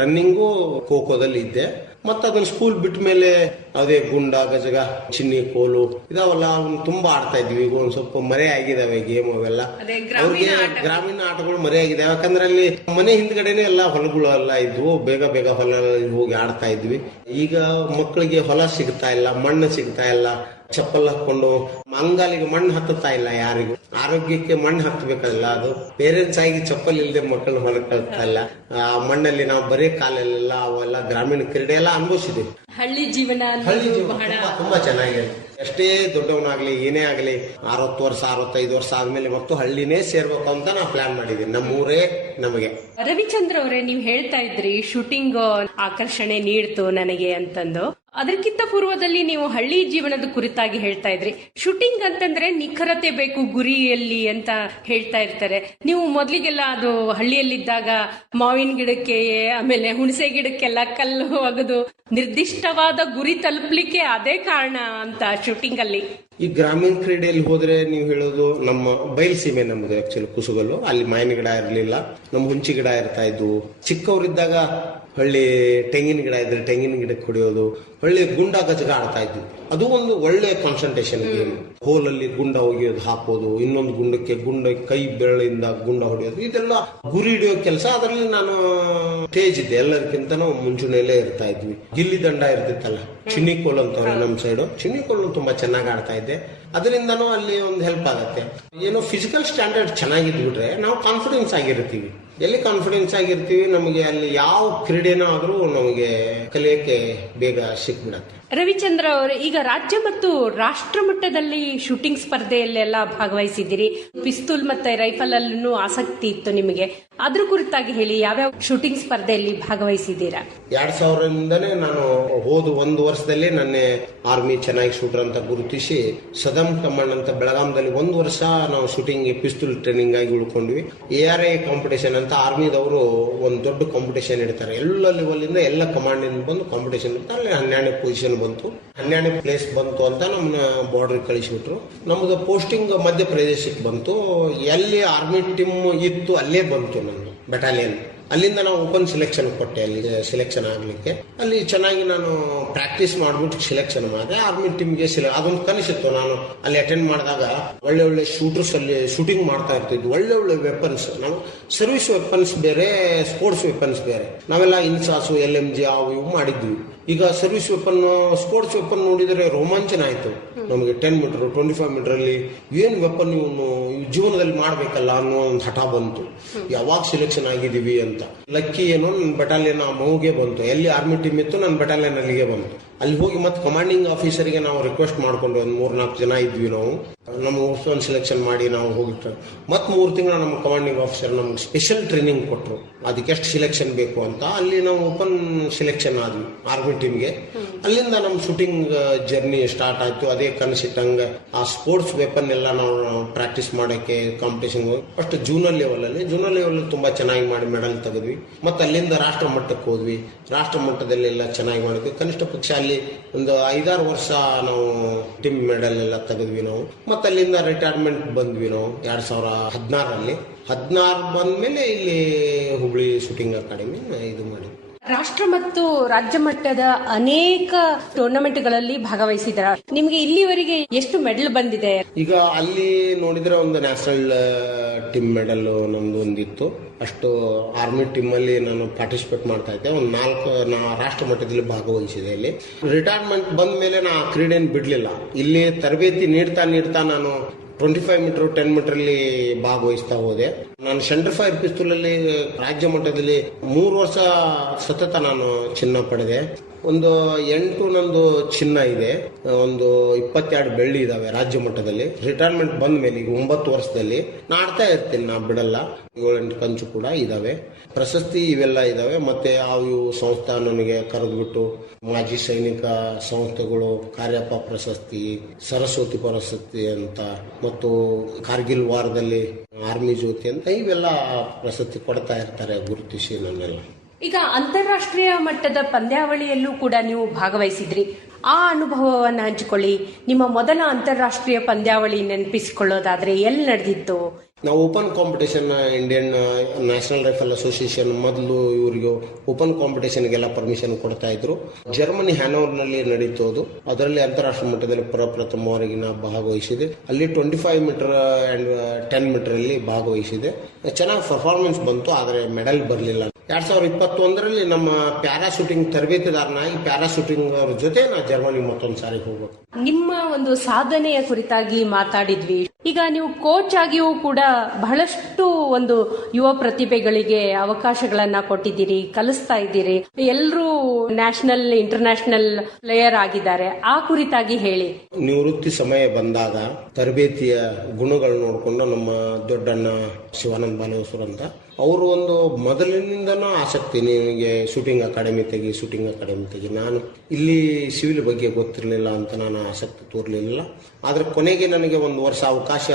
ರನ್ನಿಂಗು ಖೋಖೋದಲ್ಲಿ ಇದ್ದೆ. ಮತ್ತೆ ಅದನ್ನ ಸ್ಕೂಲ್ ಬಿಟ್ಟ ಮೇಲೆ ಅದೇ ಗುಂಡ, ಗಜಗ, ಚಿನ್ನಿ, ಕೋಲು ಇದಾವಲ್ಲ ತುಂಬಾ ಆಡ್ತಾ ಇದ್ವಿ. ಈಗ ಒಂದ್ ಸ್ವಲ್ಪ ಮರೆ ಆಗಿದಾವೆ ಗೇಮ್ ಅವೆಲ್ಲ. ಅವ್ರಿಗೆ ಗ್ರಾಮೀಣ ಆಟಗಳು ಮರೆ ಆಗಿದಾವೆ. ಯಾಕಂದ್ರೆ ಅಲ್ಲಿ ಮನೆ ಹಿಂದ್ಗಡೆನೆ ಎಲ್ಲ ಹೊಲಗಳು ಎಲ್ಲ ಇದ್ವು. ಬೇಗ ಬೇಗ ಹೊಲ ಹೋಗಿ ಆಡ್ತಾ ಇದ್ವಿ. ಈಗ ಮಕ್ಕಳಿಗೆ ಹೊಲ ಸಿಗ್ತಾ ಇಲ್ಲ, ಮಣ್ಣು ಸಿಗ್ತಾ ಇಲ್ಲ. ಚಪ್ಪಲ್ ಹಾಕೊಂಡು ಅಂಗಾಲಿಗೆ ಮಣ್ಣು ಹತ್ತುತ್ತಾ ಇಲ್ಲ ಯಾರಿಗೂ. ಆರೋಗ್ಯಕ್ಕೆ ಮಣ್ಣು ಹತ್ತಬೇಕಲ್ಲ, ಅದು ಪೇರೆಂಟ್ಸ್ ಆಗಿ ಚಪ್ಪಲ್ ಇಲ್ಲದೆ ಮಕ್ಕಳು ಹೊಲಕ್ಕೆ ಕಳ್ತಾ ಇಲ್ಲ. ಆ ಮಣ್ಣಲ್ಲಿ ನಾವು ಬರೀ ಕಾಲಲ್ಲೆಲ್ಲ ಅವೆಲ್ಲ ಗ್ರಾಮೀಣ ಕ್ರೀಡೆ ಎಲ್ಲ ಅನುಭವಿಸಿದ್ವಿ. ಹಳ್ಳಿ ಜೀವನ ತುಂಬಾ ಚೆನ್ನಾಗಿದೆ. ಎಷ್ಟೇ ದೊಡ್ಡವನಾಗ್ಲಿ ಏನೇ ಆಗ್ಲಿ 60 ವರ್ಷ 65 ವರ್ಷ ಆದ್ಮೇಲೆ ಮತ್ತು ಹಳ್ಳಿನೇ ಸೇರ್ಬೇಕು ಅಂತ ನಾವು ಪ್ಲಾನ್ ಮಾಡಿದೀವಿ. ನಮ್ಮೂರೇ ನಮಗೆ. ರವಿಚಂದ್ರ ಅವರೇ, ನೀವು ಹೇಳ್ತಾ ಇದ್ರಿ ಶೂಟಿಂಗ್ ಆಕರ್ಷಣೆ ನೀಡ್ತು ನನಗೆ ಅಂತಂದು. ಅದಕ್ಕಿಂತ ಪೂರ್ವದಲ್ಲಿ ನೀವು ಹಳ್ಳಿ ಜೀವನದ ಕುರಿತಾಗಿ ಹೇಳ್ತಾ ಇದ್ರಿ. ಶೂಟಿಂಗ್ ಅಂತಂದ್ರೆ ನಿಖರತೆ ಬೇಕು ಗುರಿಯಲ್ಲಿ ಅಂತ ಹೇಳ್ತಾ ಇರ್ತಾರೆ. ನೀವು ಮೊದ್ಲಿಗೆಲ್ಲ ಅದು ಹಳ್ಳಿಯಲ್ಲಿದ್ದಾಗ ಮಾವಿನ ಗಿಡಕ್ಕೆ ಆಮೇಲೆ ಹುಣಸೆ ಗಿಡಕ್ಕೆಲ್ಲ ಕಲ್ಲು ಒಗೆದು ನಿರ್ದಿಷ್ಟವಾದ ಗುರಿ ತಲುಪಲಿಕ್ಕೆ ಅದೇ ಕಾರಣ ಅಂತ ಶೂಟಿಂಗ್ ಅಲ್ಲಿ. ಈ ಗ್ರಾಮೀಣ ಕ್ರೀಡೆಯಲ್ಲಿ ಹೋದ್ರೆ ನೀವು ಹೇಳೋದು ನಮ್ಮ ಬಯಲ್ಸೀಮೆ ನಮ್ದು ಆಕ್ಚುಲಿ ಕುಸುಗಲ್ಲು. ಅಲ್ಲಿ ಮಾವಿನ ಗಿಡ ಇರಲಿಲ್ಲ, ನಮ್ಮ ಹುಂಚಿ ಗಿಡ ಇರ್ತಾ ಇದ್ವು. ಚಿಕ್ಕವರಿದ್ದಾಗ ಹಳ್ಳಿ ತೆಂಗಿನ ಗಿಡ ಇದ್ರೆ ತೆಂಗಿನ ಗಿಡಕ್ಕೆ ಹೊಡೆಯೋದು, ಒಳ್ಳೆ ಗುಂಡ ಗಜಗ ಆಡ್ತಾ ಇದ್ವಿ. ಅದು ಒಂದು ಒಳ್ಳೆ ಕಾನ್ಸಂಟ್ರೇಷನ್ ಗೇಮ್. ಹೋಲಲ್ಲಿ ಗುಂಡ ಒಗೆಯೋದು ಹಾಕೋದು, ಇನ್ನೊಂದು ಗುಂಡಕ್ಕೆ ಕೈ ಬೆರಳಿಂದ ಗುಂಡ ಹೊಡೆಯೋದು, ಇದೆಲ್ಲ ಗುರಿ ಹಿಡಿಯೋ ಕೆಲಸ. ಅದರಲ್ಲಿ ನಾನು ಸ್ಟೇಜ್ ಇದ್ದೆ, ಎಲ್ಲದಕ್ಕಿಂತ ಮುಂಚೂಣಿಯಲ್ಲೇ ಇರ್ತಾ ಇದ್ವಿ. ಗಿಲ್ಲಿ ದಂಡ ಇರ್ತಿತ್ತಲ್ಲ, ಚಿನ್ನಿ ಕೋಲ್ ಅಂತವ್ರೆ ನಮ್ಮ ಸೈಡು, ಚಿನ್ನಿ ಕೋಲ್ ತುಂಬಾ ಚೆನ್ನಾಗಿ ಆಡ್ತಾ ಇದ್ದೆ. ಅದರಿಂದನೂ ಅಲ್ಲಿ ಒಂದು ಹೆಲ್ಪ್ ಆಗತ್ತೆ. ಏನೋ ಫಿಸಿಕಲ್ ಸ್ಟ್ಯಾಂಡರ್ಡ್ ಚೆನ್ನಾಗಿದ್ಬಿಟ್ರೆ ನಾವು ಕಾನ್ಫಿಡೆನ್ಸ್ ಆಗಿರ್ತೀವಿ. ಎಲ್ಲಿ ಕಾನ್ಫಿಡೆನ್ಸ್ ಆಗಿರ್ತೀವಿ ನಮಗೆ ಅಲ್ಲಿ ಯಾವ ಕ್ರೀಡೆನೂ ಆದ್ರೂ ನಮಗೆ ಕಲಿಯಕ್ಕೆ ಬೇಗ ಸಿಕ್ಬಿಡತ್ತೆ. ರವಿಚಂದ್ರ ಅವರು, ಈಗ ರಾಜ್ಯ ಮತ್ತು ರಾಷ್ಟ್ರ ಮಟ್ಟದಲ್ಲಿ ಶೂಟಿಂಗ್ ಸ್ಪರ್ಧೆಯಲ್ಲೆಲ್ಲ ಭಾಗವಹಿಸಿದ್ದೀರಿ. ಪಿಸ್ತೂಲ್ ಮತ್ತೆ ರೈಫಲ್ ಅಲ್ಲೂ ಆಸಕ್ತಿ ಇತ್ತು ನಿಮಗೆ. ಅದ್ರ ಕುರಿತಾಗಿ ಹೇಳಿ, ಯಾವ್ಯಾವ ಶೂಟಿಂಗ್ ಸ್ಪರ್ಧೆಯಲ್ಲಿ ಭಾಗವಹಿಸಿದ್ದೀರಾ? 2000ರಿಂದನೇ ನಾನು ಹೋದ ಒಂದು ವರ್ಷದಲ್ಲಿ ನನ್ನ ಆರ್ಮಿ ಚೆನ್ನಾಗಿ ಶೂಟರ್ ಅಂತ ಗುರುತಿಸಿ ಸದಮ್ ಕಮಾಂಡ್ ಅಂತ ಬೆಳಗಾಂದಲ್ಲಿ ಒಂದು ವರ್ಷ ನಾವು ಶೂಟಿಂಗ್ ಪಿಸ್ತೂಲ್ ಟ್ರೈನಿಂಗ್ ಆಗಿ ಉಳ್ಕೊಂಡ್ವಿ. ARI ಕಾಂಪಿಟೇಷನ್ ಅಂತ ಆರ್ಮಿದವರು ಒಂದು ದೊಡ್ಡ ಕಾಂಪಿಟೇಷನ್ ಇಡ್ತಾರೆ. ಎಲ್ಲ ಲೆವೆಲ್ ಇಂದ ಎಲ್ಲ ಕಮಾಂಡ್ ಇಂದ ಬಂದು ಕಾಂಪಿಟೇಷನ್ ಇರ್ತಾರೆ. ಅಲ್ಲಿ 12ನೇ ಪೊಸಿಷನ್ ಬಂತು, 12ನೇ ಪ್ಲೇಸ್ ಬಂತು ಅಂತ ನಮ್ಮನ್ನ ಬಾರ್ಡರ್ ಕಳಿಸಿಬಿಟ್ರು. ನಮ್ದು ಪೋಸ್ಟಿಂಗ್ ಮಧ್ಯಪ್ರದೇಶಕ್ಕೆ ಬಂತು. ಎಲ್ಲಿ ಆರ್ಮಿ ಟೀಮ್ ಇತ್ತು ಅಲ್ಲೇ ಬಂತು ನಂದು ಬೆಟಾಲಿಯನ್. ಅಲ್ಲಿಂದ ನಾವು ಓಪನ್ ಸೆಲೆಕ್ಷನ್ ಕೊಟ್ಟೆ. ಅಲ್ಲಿ ಸೆಲೆಕ್ಷನ್ ಆಗ್ಲಿಕ್ಕೆ ಅಲ್ಲಿ ಚೆನ್ನಾಗಿ ನಾನು ಪ್ರಾಕ್ಟೀಸ್ ಮಾಡ್ಬಿಟ್ಟು ಸೆಲೆಕ್ಷನ್ ಮಾಡಿದೆ. ಆರ್ಮಿ ಟೀಮ್ಗೆ ಅದೊಂದು ಕನಸಿತ್ತು. ನಾನು ಅಲ್ಲಿ ಅಟೆಂಡ್ ಮಾಡಿದಾಗ ಒಳ್ಳೆ ಒಳ್ಳೆ ಶೂಟರ್ಸ್ ಅಲ್ಲಿ ಶೂಟಿಂಗ್ ಮಾಡ್ತಾ ಇರ್ತಿದ್ವಿ. ಒಳ್ಳೆ ಒಳ್ಳೆ ವೆಪನ್ಸ್, ನಾವು ಸರ್ವಿಸ್ ವೆಪನ್ಸ್ ಬೇರೆ, ಸ್ಪೋರ್ಟ್ಸ್ ವೆಪನ್ಸ್ ಬೇರೆ. ನಾವೆಲ್ಲ ಇನ್ಸಾಸು, LMG ಅವು ಇವು ಮಾಡಿದ್ವಿ. ಈಗ ಸರ್ವಿಸ್ ವೆಪನ್, ಸ್ಪೋರ್ಟ್ಸ್ ವೆಪನ್ ನೋಡಿದರೆ ರೋಮಾಂಚನ ಆಯ್ತು ನಮಗೆ. 10 ಮೀಟರ್ 25 ಮೀಟರ್ ಅಲ್ಲಿ ಏನ್ ವೆಪನ್ ಇವನು ಜೀವನದಲ್ಲಿ ಮಾಡ್ಬೇಕಲ್ಲ ಅನ್ನೋ ಒಂದು ಹಠ ಬಂತು. ಯಾವಾಗ ಸೆಲೆಕ್ಷನ್ ಆಗಿದೀವಿ ಅಂತ. ಲಕ್ಕಿ ಏನು, ನನ್ನ ಬಟಾಲಿಯನ್ ಆ ಮೌಗೆ ಬಂತು. ಎಲ್ಲಿ ಆರ್ಮಿ ಟೀಮ್ ಇತ್ತು ನನ್ನ ಬಟಾಲಿಯನ್ ಅಲ್ಲಿಗೆ ಬಂತು. ಅಲ್ಲಿ ಹೋಗಿ ಮತ್ತೆ ಕಮಾಂಡಿಂಗ್ ಆಫೀಸರ್ಗೆ ನಾವು ರಿಕ್ವೆಸ್ಟ್ ಮಾಡ್ಕೊಂಡು ಒಂದು 3-4 ಜನ ಇದ್ವಿ ನಾವು. ನಮ್ಮ ಒಂದು ಸೆಲೆಕ್ಷನ್ ಮಾಡಿ ನಾವು ಹೋಗಿಟ್ರೆ ಮತ್ತೆ 3 ತಿಂಗಳು ನಮ್ಮ ಕಮಾಂಡಿಂಗ್ ಆಫೀಸರ್ ನಮ್ಗೆ ಸ್ಪೆಷಲ್ ಟ್ರೈನಿಂಗ್ ಕೊಟ್ಟರು, ಅದಕ್ಕೆ ಎಷ್ಟು ಸೆಲೆಕ್ಷನ್ ಬೇಕು ಅಂತ. ಅಲ್ಲಿ ನಾವು ಓಪನ್ ಸೆಲೆಕ್ಷನ್ ಆದ್ವಿ ಆರ್ಮಿ ಟೀಮ್ಗೆ. ಅಲ್ಲಿಂದ ನಮ್ಮ ಶೂಟಿಂಗ್ ಜರ್ನಿ ಸ್ಟಾರ್ಟ್ ಆಯ್ತು. ಅದೇ ಕನಸಿಟ್ಟಂಗೆ ಆ ಸ್ಪೋರ್ಟ್ಸ್ ವೆಪನ್ ಎಲ್ಲ ನಾವು ಪ್ರಾಕ್ಟೀಸ್ ಮಾಡೋಕ್ಕೆ ಕಾಂಪಿಟೇಷನ್ ಹೋಗಿ ಫಸ್ಟ್ ಜೂನಿಯರ್ ಲೆವೆಲ್ ತುಂಬಾ ಚೆನ್ನಾಗಿ ಮಾಡಿ ಮೆಡಲ್ ತೆಗೆದ್ವಿ. ಮತ್ತೆ ಅಲ್ಲಿಂದ ರಾಷ್ಟ್ರ ಮಟ್ಟಕ್ಕೆ ಹೋದ್ವಿ. ರಾಷ್ಟ್ರ ಮಟ್ಟದಲ್ಲಿ ಎಲ್ಲ ಚೆನ್ನಾಗಿ ಮಾಡಿದ್ವಿ. ಕನಿಷ್ಠ ಪಕ್ಷ ಅಲ್ಲಿ ಒಂದು 5-6 ವರ್ಷ ನಾವು ಟೀಮ್ ಮೆಡಲ್ ಎಲ್ಲ ತೆಗೆದ್ವಿ ನಾವು. ಮತ್ತೆ ಅಲ್ಲಿಂದ ರಿಟೈರ್ಮೆಂಟ್ ಬಂದ್ವಿ ನಾವು 2016ರಲ್ಲಿ. 16 ಬಂದ್ಮೇಲೆ ಇಲ್ಲಿ ಹುಬ್ಳಿ ಶೂಟಿಂಗ್ ಅಕಾಡೆಮಿ ಇದು ಮಾಡಿ ರಾಷ್ಟ್ರ ಮತ್ತು ರಾಜ್ಯ ಮಟ್ಟದ ಅನೇಕ ಟೂರ್ನಮೆಂಟ್ಗಳಲ್ಲಿ ಭಾಗವಹಿಸಿದ್ರ. ನಿಮ್ಗೆ ಇಲ್ಲಿವರೆಗೆ ಎಷ್ಟು ಮೆಡಲ್ ಬಂದಿದೆ? ಈಗ ಅಲ್ಲಿ ನೋಡಿದ್ರೆ ಒಂದು ನ್ಯಾಷನಲ್ ಟೀಮ್ ಮೆಡಲ್ ನಮ್ದು ಒಂದಿತ್ತು. ಅಷ್ಟು ಆರ್ಮಿ ಟೀಮ್ ಅಲ್ಲಿ ನಾನು ಪಾರ್ಟಿಸಿಪೇಟ್ ಮಾಡ್ತಾ ಇದ್ದೆ. ಒಂದು 4 ರಾಷ್ಟ್ರ ಮಟ್ಟದಲ್ಲಿ ಭಾಗವಹಿಸಿದೆ. ಇಲ್ಲಿ ರಿಟೈರ್ಮೆಂಟ್ ಬಂದ ಮೇಲೆ ನಾ ಕ್ರೀಡೆಯನ್ನು ಬಿಡ್ಲಿಲ್ಲ. ಇಲ್ಲಿ ತರಬೇತಿ ನೀಡ್ತಾ ನಾನು 25 ಮೀಟರ್ 10 ಮೀಟರ್ ಅಲ್ಲಿ ಭಾಗವಹಿಸ್ತಾ ಹೋದೆ. ನಾನು ಸೆಂಟರ್ ಫೈರ್ ಪಿಸ್ತೂಲ್ ಅಲ್ಲಿ ರಾಜ್ಯ ಮಟ್ಟದಲ್ಲಿ 3 ವರ್ಷ ಸತತ ನಾನು ಚಿನ್ನ ಪಡೆದೆ. ಒಂದು 8 ನಂದು ಚಿನ್ನ ಇದೆ, ಒಂದು 22 ಬೆಳ್ಳಿ ಇದಾವೆ ರಾಜ್ಯ ಮಟ್ಟದಲ್ಲಿ. ರಿಟೈರ್ಮೆಂಟ್ ಬಂದ ಮೇಲೆ ಈಗ 9 ವರ್ಷದಲ್ಲಿ ನಾ ಆಡ್ತಾ ಇರ್ತೀನಿ, ನಾ ಬಿಡಲ್ಲ. 7-8 ಕಂಚು ಕೂಡ ಇದಾವೆ, ಪ್ರಶಸ್ತಿ ಇವೆಲ್ಲ ಇದಾವೆ. ಮತ್ತೆ ಅವು ಸಂಸ್ಥೆ ನನಗೆ ಕರೆದ್ಬಿಟ್ಟು ಮಾಜಿ ಸೈನಿಕ ಸಂಸ್ಥೆಗಳು ಕಾರ್ಯಪ್ಪ ಪ್ರಶಸ್ತಿ, ಸರಸ್ವತಿ ಪ್ರಶಸ್ತಿ ಅಂತ, ಮತ್ತು ಕಾರ್ಗಿಲ್ ವಾರದಲ್ಲಿ ಆರ್ಮಿ ಜ್ಯೋತಿ ಅಂತ ಇವೆಲ್ಲ ಪ್ರಶಸ್ತಿ ಕೊಡ್ತಾ ಇರ್ತಾರೆ ಗುರುತಿಸಿ ನನ್ನೆಲ್ಲ. ಈಗ ಅಂತಾರಾಷ್ಟ್ರೀಯ ಮಟ್ಟದ ಪಂದ್ಯಾವಳಿಯಲ್ಲೂ ಕೂಡ ನೀವು ಭಾಗವಹಿಸಿದ್ರಿ. ಆ ಅನುಭವವನ್ನು ಹಂಚಿಕೊಳ್ಳಿ. ನಿಮ್ಮ ಮೊದಲ ಅಂತಾರಾಷ್ಟ್ರೀಯ ಪಂದ್ಯಾವಳಿ ನೆನಪಿಸಿಕೊಳ್ಳೋದಾದ್ರೆ ಎಲ್ಲಿ ನಡೆದಿತ್ತು? ನಾವು open competition, Indian national rifle association ಮೊದಲು ಇವರಿಗೆ ಓಪನ್ ಕಾಂಪಿಟೇಷನ್ಗೆಲ್ಲ ಪರ್ಮಿಷನ್ ಕೊಡ್ತಾ ಇದ್ರು. ಜರ್ಮನಿ ಹ್ಯಾನೋವರ್ನಲ್ಲಿ ನಡೀತು ಅದು. ಅದರಲ್ಲಿ ಅಂತಾರಾಷ್ಟ್ರೀಯ ಮಟ್ಟದಲ್ಲಿ ಪ್ರಪ್ರಥಮವರೆಗೆ ನಾ ಭಾಗವಹಿಸಿದೆ. ಅಲ್ಲಿ 25 ಮೀಟರ್ ಅಂಡ್ 10 ಮೀಟರ್ ಅಲ್ಲಿ ಭಾಗವಹಿಸಿದೆ. ಚೆನ್ನಾಗಿ ಪರ್ಫಾರ್ಮೆನ್ಸ್ ಬಂತು, ಆದರೆ ಮೆಡಲ್ ಬರಲಿಲ್ಲ. 2021ರಲ್ಲಿ ನಮ್ಮ ಪ್ಯಾರಾಶೂಟಿಂಗ್ ತರಬೇತಿದಾರನಾಗಿ ಪ್ಯಾರಾಶೂಟಿಂಗ್ ಅವ್ರ ಜೊತೆ ನಾ ಜರ್ಮನಿ ಮತ್ತೊಂದು ಸಾರಿ ಹೋಗ್ಬೇಕು. ನಿಮ್ಮ ಒಂದು ಸಾಧನೆಯ ಕುರಿತಾಗಿ ಮಾತಾಡಿದ್ವಿ. ಈಗ ನೀವು ಕೋಚ್ ಆಗಿಯೂ ಕೂಡ ಬಹಳಷ್ಟು ಒಂದು ಯುವ ಪ್ರತಿಭೆಗಳಿಗೆ ಅವಕಾಶಗಳನ್ನ ಕೊಟ್ಟಿದ್ದೀರಿ, ಕಲಿಸ್ತಾ ಇದ್ದೀರಿ. ಎಲ್ಲರೂ ನ್ಯಾಷನಲ್ ಇಂಟರ್ನ್ಯಾಷನಲ್ ಪ್ಲೇಯರ್ ಆಗಿದ್ದಾರೆ. ಆ ಕುರಿತಾಗಿ ಹೇಳಿ. ನಿವೃತ್ತಿ ಸಮಯ ಬಂದಾಗ ತರಬೇತಿಯ ಗುಣಗಳು ನೋಡಿಕೊಂಡು ನಮ್ಮ ದೊಡ್ಡಣ್ಣ ಶಿವಾನಂದ ಬಾಲೇಶ್ವರ ಅಂತ ಅವರು ಒಂದು ಮೊದಲಿನಿಂದನೂ ಆಸಕ್ತಿ, ನಿನಗೆ ಶೂಟಿಂಗ್ ಅಕಾಡೆಮಿ ತೆಗಿ. ನಾನು ಇಲ್ಲಿ ಸಿವಿಲ್ ಬಗ್ಗೆ ಗೊತ್ತಿರಲಿಲ್ಲ ಅಂತ ನಾನು ಆಸಕ್ತಿ ತೋರಲಿಲ್ಲ. ಆದ್ರೆ ಕೊನೆಗೆ ನನಗೆ ಒಂದು ವರ್ಷ ಅವಕಾಶ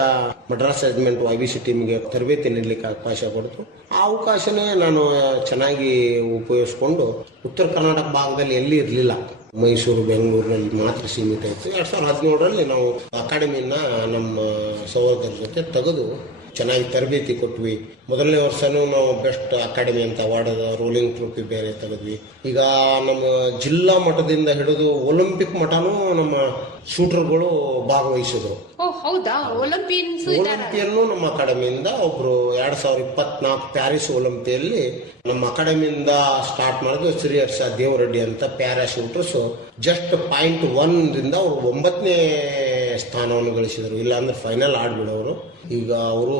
ಮಡ್ರಾಸ್ ರೆಜಿಮೆಂಟ್ IBC ಟೀಮ್ಗೆ ತರಬೇತಿ ನೀಡಲಿಕ್ಕೆ ಅವಕಾಶ ಕೊಡ್ತು. ಆ ಅವಕಾಶನೇ ನಾನು ಚೆನ್ನಾಗಿ ಉಪಯೋಗಿಸ್ಕೊಂಡು ಉತ್ತರ ಕರ್ನಾಟಕ ಭಾಗದಲ್ಲಿ ಎಲ್ಲಿ ಇರಲಿಲ್ಲ, ಮೈಸೂರು ಬೆಂಗಳೂರಿನಲ್ಲಿ ಮಾತ್ರ ಸೀಮಿತ ಇತ್ತು. 2017ರಲ್ಲಿ ನಾವು ಅಕಾಡೆಮಿನ ನಮ್ಮ ಸಹೋದರರ ಜೊತೆ ತೆಗೆದು ಚೆನ್ನಾಗಿ ತರಬೇತಿ ಕೊಟ್ವಿ. ಮೊದಲನೇ ವರ್ಷನೂ ನಾವು ಬೆಸ್ಟ್ ಅಕಾಡೆಮಿ ಅಂತ ಅವಾರ್ಡ್ ರೋಲಿಂಗ್ ಟ್ರೋಫಿ ಬೇರೆ ತೆಗೆದ್ವಿ. ಈಗ ನಮ್ಮ ಜಿಲ್ಲಾ ಮಟ್ಟದಿಂದ ಹಿಡಿದು ಒಲಿಂಪಿಕ್ ಮಟ್ಟನೂ ನಮ್ಮ ಶೂಟರ್ಗಳು ಭಾಗವಹಿಸಿದ್ರು. ಹೌದಾ? ಒಲಿಂಪಿಯನ್ನು ನಮ್ಮ ಅಕಾಡೆಮಿಯಿಂದ ಒಬ್ರು 2024 ಪ್ಯಾರಿಸ್ ಒಲಿಂಪಿಯಲ್ಲಿ ನಮ್ಮ ಅಕಾಡೆಮಿಯಿಂದ ಸ್ಟಾರ್ಟ್ ಮಾಡಿದ್ರು ಶ್ರೀಹರ್ಷ ದೇವರೆಡ್ಡಿ ಅಂತ ಪ್ಯಾರಾ ಶೂಟರ್ಸ್. ಜಸ್ಟ್ .1 ಅವರು 9ನೇ ಸ್ಥಾನವನ್ನು ಗಳಿಸಿದರು. ಇಲ್ಲಾಂದ್ರೆ ಫೈನಲ್ ಆಡ್ಬಿಡೋರು. ಈಗ ಅವರು